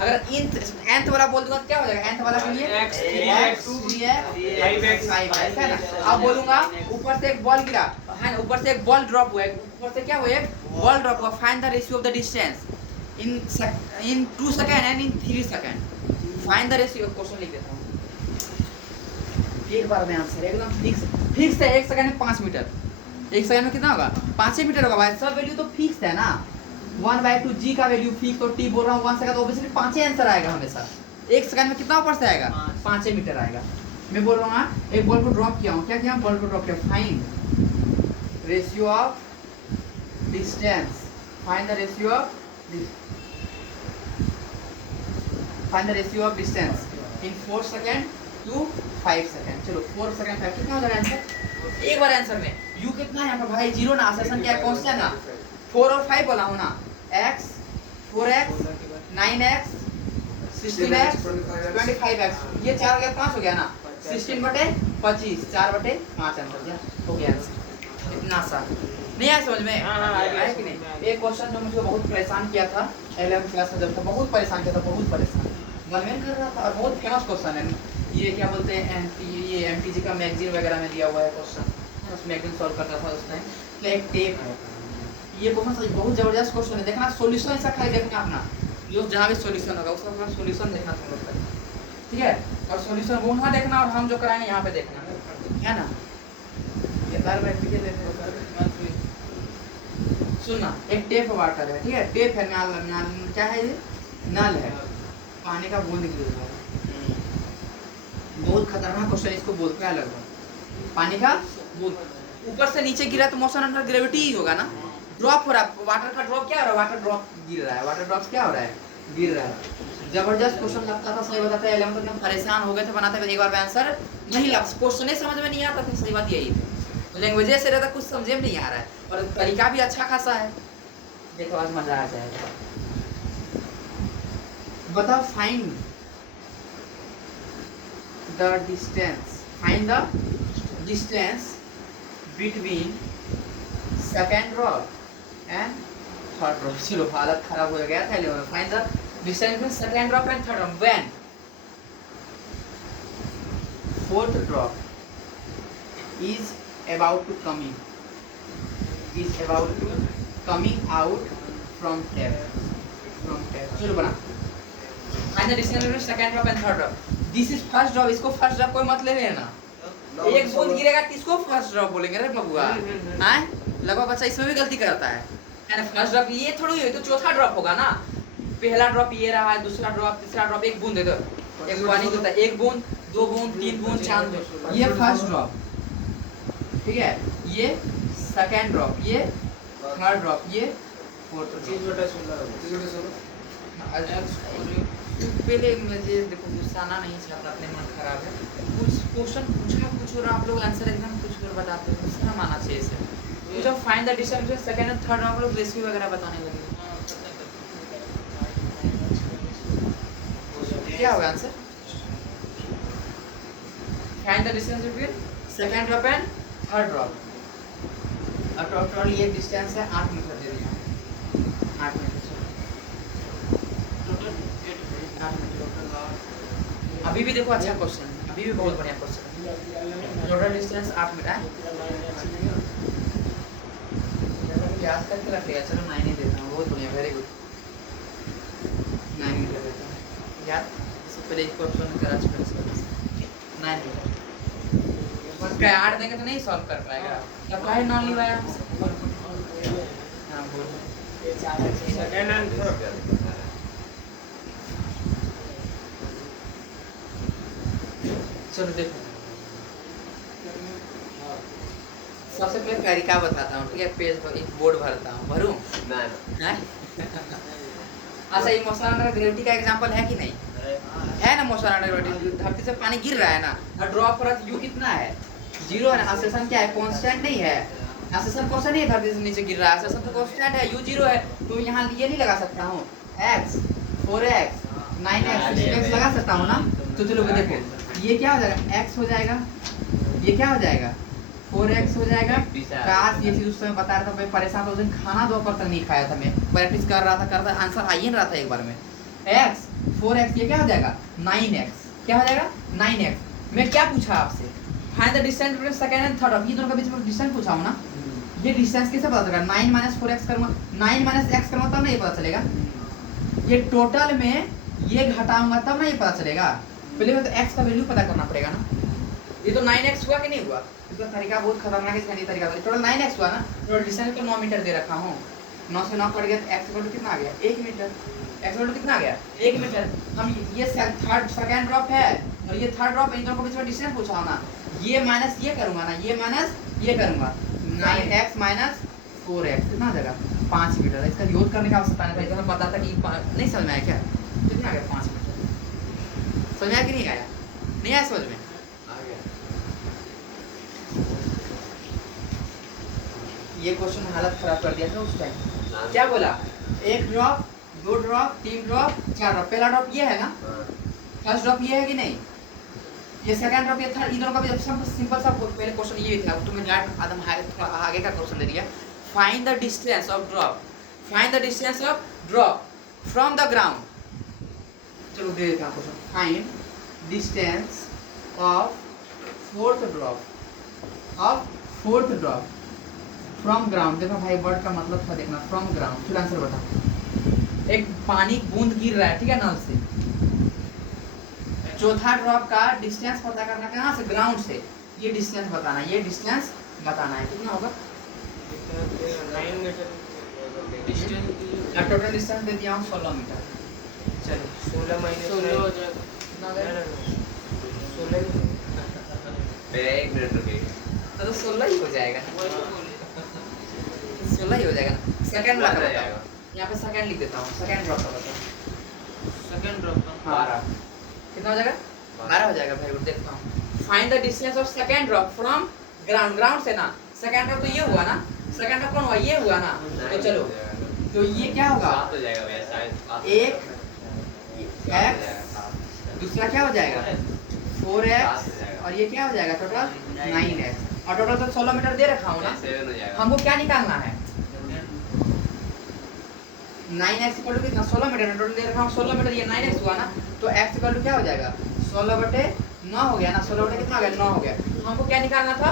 अगर nth वाला बोल दूंगा तो क्या हो जाएगा? nth वाला के लिए x 3x 5x है ना? अब बोलूंगा ऊपर से एक बॉल गिरा है ना, ऊपर से एक बॉल ड्रॉप हुआ है, ऊपर से क्या हुआ? एक बॉल ड्रॉप हुआ। Find the ratio of the distance in 2 second and in 3 second. Find the ratio. Question लिख देता हूँ एक बार में आंसर एकदम फिक्स है। 1 सेकंड में 5 मीटर, 1 सेकंड में कितना होगा? 5 मीटर होगा भाई। सब वैल्यू तो फिक्स है ना। 1/2 g का वैल्यू फिक्स, और t बोल रहा हूँ 1 सेकंड, तो ऑब्वियसली 5 ही आंसर आएगा हमेशा। 1 सेकंड में कितना ऊपर से आएगा? 5 मीटर आएगा। मैं बोल रहा हूँ एक बॉल को ड्रॉप किया हूँ, क्या किया? बॉल को ड्रॉप किया। Find ratio of distance, find the ratio of distance in 4 second to 5 second. चलो 4 सेकंड 5 कितना हो जाएगा आंसर? एक बार आंसर में u कितना है यहाँ पर भाई? 0 ना, आश्लेषण क्या है? कांस्टेंट ना। 4 और 5 बोला हूँ ना, x 4x 9x 16x 25x, ये 4 हो गया, 5 हो गया ना। 16/25 4/5 आंसर दिया, हो गया आंसर। इतना सा नहीं आया समझ में? आया कि नहीं? एक क्वेश्चन जो मुझे बहुत परेशान किया था 11th क्लास में, जब था बहुत परेशान किया था, बहुत परेशान मनमेन कर रहा था। और बहुत फेमस क्वेश्चन है ये, क्या बोलते हैं, ये MTG का मैगजीन वगैरह में दिया हुआ है क्वेश्चन, उस मैगजीन सॉल्व करता था उसने। एक टेप है ये क्वेश्चन, बहुत जबरदस्त क्वेश्चन है। देखना सॉल्यूशन ऐसा खाली देखना अपना, जो जहाँ भी सॉल्यूशन होगा उसका अपना सॉल्यूशन देखना तुम लोग का, ठीक है? और सॉल्यूशन वहाँ देखना और हम जो कराएंगे यहाँ पे देखना, है ना? ये बार बार सुनना, एक टेप वाटर है, ठीक है? टेप है, नाल क्या है? ये नल है, पानी का बूंद गिर रहा है। बहुत खतरनाक क्वेश्चन इसको बोलते हैं लगभग। पानी का बूंद ऊपर से नीचे गिरा तो मोशन अंडर ग्रेविटी ही होगा ना। ड्रॉप हो रहा है, वाटर का ड्रॉप क्या हो रहा है? वाटर ड्रॉप गिर रहा है, वाटर ड्रॉप क्या हो रहा है? गिर रहा है। जबरदस्त क्वेश्चन लगता था, सही बताते हैं। 11th में परेशान हो गए थे बनाते, एक बार में आंसर नहीं लगा, क्वेश्चन समझ में नहीं आता था। सही बात यही थी, लैंग्वेज से रहता कुछ समझे में नहीं आ रहा है, और तरीका भी अच्छा खासा है। देखो आज मजा आ जाएगा। बताओ find the distance between second drop and third drop. चलो हालत खराब हो गया था। Find the distance between second drop and third drop when fourth drop is about to coming out from tap चलो बना। Find the distance between second drop and third drop. This is first drop, इसको first drop कोई मत ले लेना। एक बूंद गिरेगा किसको फर्स्ट ड्रॉप बोलेंगे रे बबुआ? हैं लगभग बच्चा इसमें भी गलती करता है ना। फर्स्ट ड्रॉप ये थोड़ी है, तो चौथा ड्रॉप होगा ना। पहला ड्रॉप ये रहा है, दूसरा ड्रॉप, तीसरा ड्रॉप, एक बूंद दे दो, एक पानी होता है, एक बूंद, दो बूंद, तीन बूंद, चार बूंद, ये फर्स्ट ड्रॉप, ठीक है। ये सेकंड ड्रॉप, ये थर्ड ड्रॉप, ये फोर्थ ड्रॉप। पहले मुझे देखो गुस्साना नहीं चाहता, अपने मन खराब है। कुछ क्वेश्चन पूछा कुछ और आप लोग आंसर एकदम कुछ और बताते हो, शर्म आना चाहिए इसे। तो जब find the distance between second and third आप लोग रेसिपी वगैरह बताने लगे, क्या होगा answer? Find the distance between second drop and third drop. अब टोटल ये डिस्टेंस है 8 मीटर दे दिया, 8 मीटर टोटल 8 मीटर। अभी भी देखो अच्छा क्वेश्चन, अभी भी बहुत बढ़िया क्वेश्चन। टोटल डिस्टेंस 8 मीटर है। याद करके रखिएगा। चलो 9 ही देता हूँ, बहुत बढ़िया, वेरी गुड। 9 मीटर देता हूँ याद। इससे पहले एक क्वेश्चन करा चुका है 9 मीटर। क्या 8 देंगे तो नहीं सॉल्व कर पाएगा। अब काहे नॉन लिवाया हमसे? हाँ बोल। सेकंड एंड चलो देखो, सबसे पहले तरीका बताता हूँ, ठीक है। पेज पर एक बोर्ड भरता हूँ, भरूँ? ना हैं? अच्छा, ये मोशन अंडर ग्रेविटी का एग्जांपल है कि नहीं? है ना। मोशन अंडर ग्रेविटी, धरती से पानी गिर रहा है ना, और ड्रॉप पर यू कितना है? 0 है ना। एक्सेलेरेशन क्या है? कांस्टेंट नहीं है। एक्सेलेरेशन कांस्टेंट नहीं है, धरती से नीचे गिर रहा है, एक्सेलेरेशन तो कांस्टेंट है, u 0 है। तो यहाँ ये नहीं लगा सकता हूँ x 4x 9x 6x लगा सकता हूँ ना। तो चलो देखो, ये क्या हो जाएगा? x हो जाएगा, ये क्या हो जाएगा? 4x हो जाएगा। काश ये चीज उस समय बता रहा था, मैं परेशान था उस दिन, खाना दोपहर तक नहीं खाया था, मैं प्रैक्टिस कर रहा था, करता आंसर आ ही नहीं रहा था एक बार में। x 4x ये क्या हो जाएगा? 9x। क्या हो जाएगा? 9x। मैं क्या पूछा आपसे? Find the distance between second and third. ये दोनों के बीच में डिस्टेंस पूछा हूं ना। ये डिस्टेंस कैसे पता चलेगा? 9 - 4x करूंगा, 9 - x करूंगा तब ना ये पता चलेगा। ये टोटल में ये घटाऊंगा तब ना ये पता चलेगा। पहले में तो x का वैल्यू पता करना पड़ेगा ना। ये तो 9x हुआ कि नहीं हुआ? इसका तरीका बहुत खतरनाक है। इसका नहीं तरीका, टोटल 9x हुआ ना। टोटल डिस्टेंस तो 9 मीटर दे रखा हूं। 9 से 9 कट गया तो x इक्वल कितना आ गया? 1 मीटर। x इक्वल कितना आ गया? 1 मीटर। हम ये थर्ड सेकंड ड्रॉप है और ये थर्ड ड्रॉप, इन दोनों के बीच में डिस्टेंस पूछा हो ना। ये माइनस ये करूंगा ना, ये माइनस ये करूंगा, 9x - 4x कितना आ जाएगा? 5 मीटर। इसका योग करने का आवश्यकता नहीं था, इतना पता था कि नहीं समझ में आया क्या? कितना आ गया? 5 मीटर। समझ आया कि नहीं आया? नहीं आया समझ में? आ गया। ये क्वेश्चन हालत खराब कर दिया था उस टाइम। क्या बोला? 1 ड्रॉप, 2 ड्रॉप, 3 ड्रॉप, 4 ड्रॉप। पहला ड्रॉप ये है ना, फर्स्ट ड्रॉप ये है कि नहीं? ये सेकंड ड्रॉप, ये थर्ड। इन दोनों का भी सब सिंपल सा पहले क्वेश्चन ये था, तो मैं डायरेक्ट आदम थोड़ा आगे का क्वेश्चन दे दिया। Find the distance of drop, find the distance of drop from the ground. चलो दे देता हूं question. Find distance of fourth drop from ground. देखो भाई, वर्ड का मतलब था देखना, फ्रॉम ग्राउंड। फिर आंसर बता। एक पानी बूंद गिर रहा है, ठीक है, नल से। चौथा ड्रॉप का डिस्टेंस पता करना, कहाँ से? ग्राउंड से। ये डिस्टेंस बताना है, ये डिस्टेंस बताना है। कितना होगा? 9 मीटर डिस्टेंस। टोटल डिस्टेंस दे दिया हूँ 16 मीटर। चलो 16 - 16 हो 9 जाएगा। 16 मेरा 1 मिनट रुकिए। तो 16 ही हो जाएगा, 16 ही हो जाएगा ना। सेकंड ड्रॉप का बताओ, यहाँ पे सेकंड लिख देता हूँ। सेकंड ड्रॉप का बताओ। सेकंड ड्रॉप का 12 कितना हो जाएगा? 12 हो जाएगा भाई। देखता हूँ। Find the distance of second drop from ground. Ground से ना, सेकंड ड्रॉप तो ये हुआ ना, सेकंड ड्रॉप कौन हुआ? ये हुआ ना। तो चलो तो ये क्या होगा, 7 हो जाएगा भैया शायद 7 एक हो जाएगा, x 7 दूसरा क्या हो जाएगा 4x हो जाएगा। और ये क्या हो जाएगा टोटल 9x और टोटल तो 16 मीटर दे रखा हूँ ना। 7 हो जाएगा। हमको क्या निकालना है 9x इक्वल टू कितना 16 मीटर टोटल दे रखा हूँ 16 मीटर, ये 9x हुआ ना, तो x इक्वल टू क्या हो जाएगा 16/9 हो गया ना, 16 कितना हो गया 9 हो गया। हमको क्या निकालना था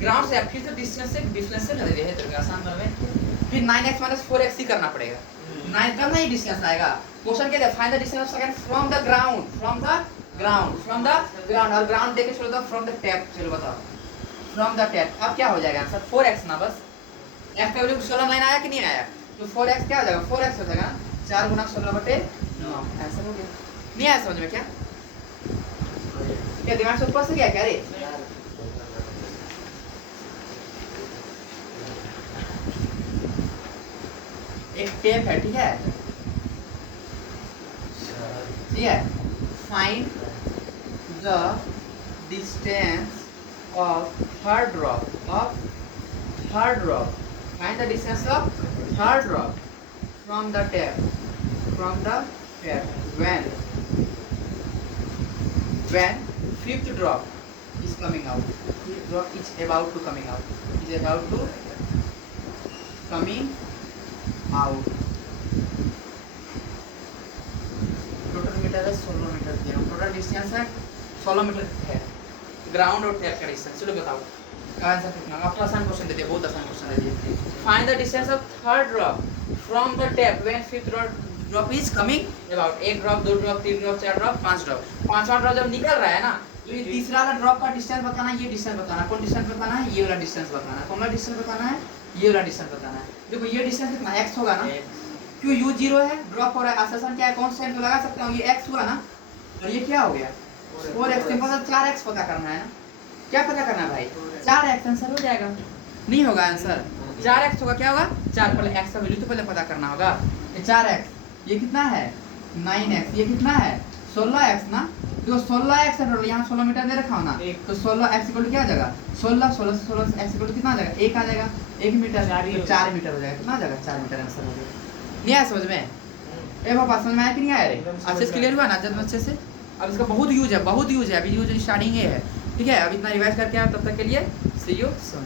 ग्राउंड से, फिर से डिस्टेंस से कर दिए तो आसान कर में, फिर 9x - 4x ही करना पड़ेगा 9 तब नहीं डिस्टेंस आएगा। क्वेश्चन क्या है find the distance of second from the ground और ग्राउंड देके चलो तो फ्रॉम द टैप, चलो बताओ फ्रॉम द टैप। अब क्या हो जाएगा आंसर 4x ना, बस x का वैल्यू 16 लाइन आया कि नहीं आया, तो 4x क्या हो जाएगा 4x हो जाएगा 4 × 16/9 आंसर हो गया। नहीं आया समझ में क्या दिमाग से ऊपर से गया क्या रे। एक टेप है ठीक है, ठीक है, find the distance of third drop find the distance of third drop from the tap when fifth drop is coming out, fifth drop is about to coming out, total metre है 16 metre दिया, total distance है 16 metre है ground और tap का distance. चलो बताओ answer कितना, आपको आसान क्वेश्चन दे दिया, बहुत आसान क्वेश्चन दे दिया। Find the distance of third drop from the tap when fifth drop is coming about, एक drop 2 drop 3 drop 4 drop 5 drop, पांचवा ड्रॉप जब निकल रहा है ना, तो ये तीसरा वाला ड्रॉप का डिस्टेंस बताना है, ये डिस्टेंस बताना है, कौन डिस्टेंस बताना है, ये वाला डिस्टेंस बताना है, कौन वाला डिस्टेंस बताना है, ये वाला डिस्टेंस बताना है। देखो ये डिस्टेंस कितना x होगा ना, क्यों u 0 है ड्रॉप हो रहा है, आसान क्या है कांस्टेंट तो लगा सकता हूं, ये x हुआ ना, और ये क्या हो गया 4x, सिंपल सा 4x पता करना है ना, क्या पता करना है भाई 4x आंसर हो जाएगा, नहीं होगा आंसर 4x होगा, क्या होगा 4, पहले x का वैल्यू तो पहले पता करना होगा, ये 4x ये कितना है 9x, ये कितना है 16x ना, तो 16x है, यहाँ 16 मीटर दे रखा हूँ ना, तो 16x इक्वल टू क्या आ जाएगा 16 x इक्वल टू कितना आ जाएगा 1 आ जाएगा, 1 मीटर 4 मीटर हो जाएगा, कितना आ जाएगा 4 मीटर आंसर हो जाएगा। नहीं आया समझ में, ए पापा समझ में आया कि नहीं आया रे, अच्छे से क्लियर हुआ ना जब अच्छे से। अब इसका बहुत यूज है, अभी यूज स्टार्टिंग है, ठीक है, अब इतना रिवाइज करके आओ, तब तक के लिए सी यू सून।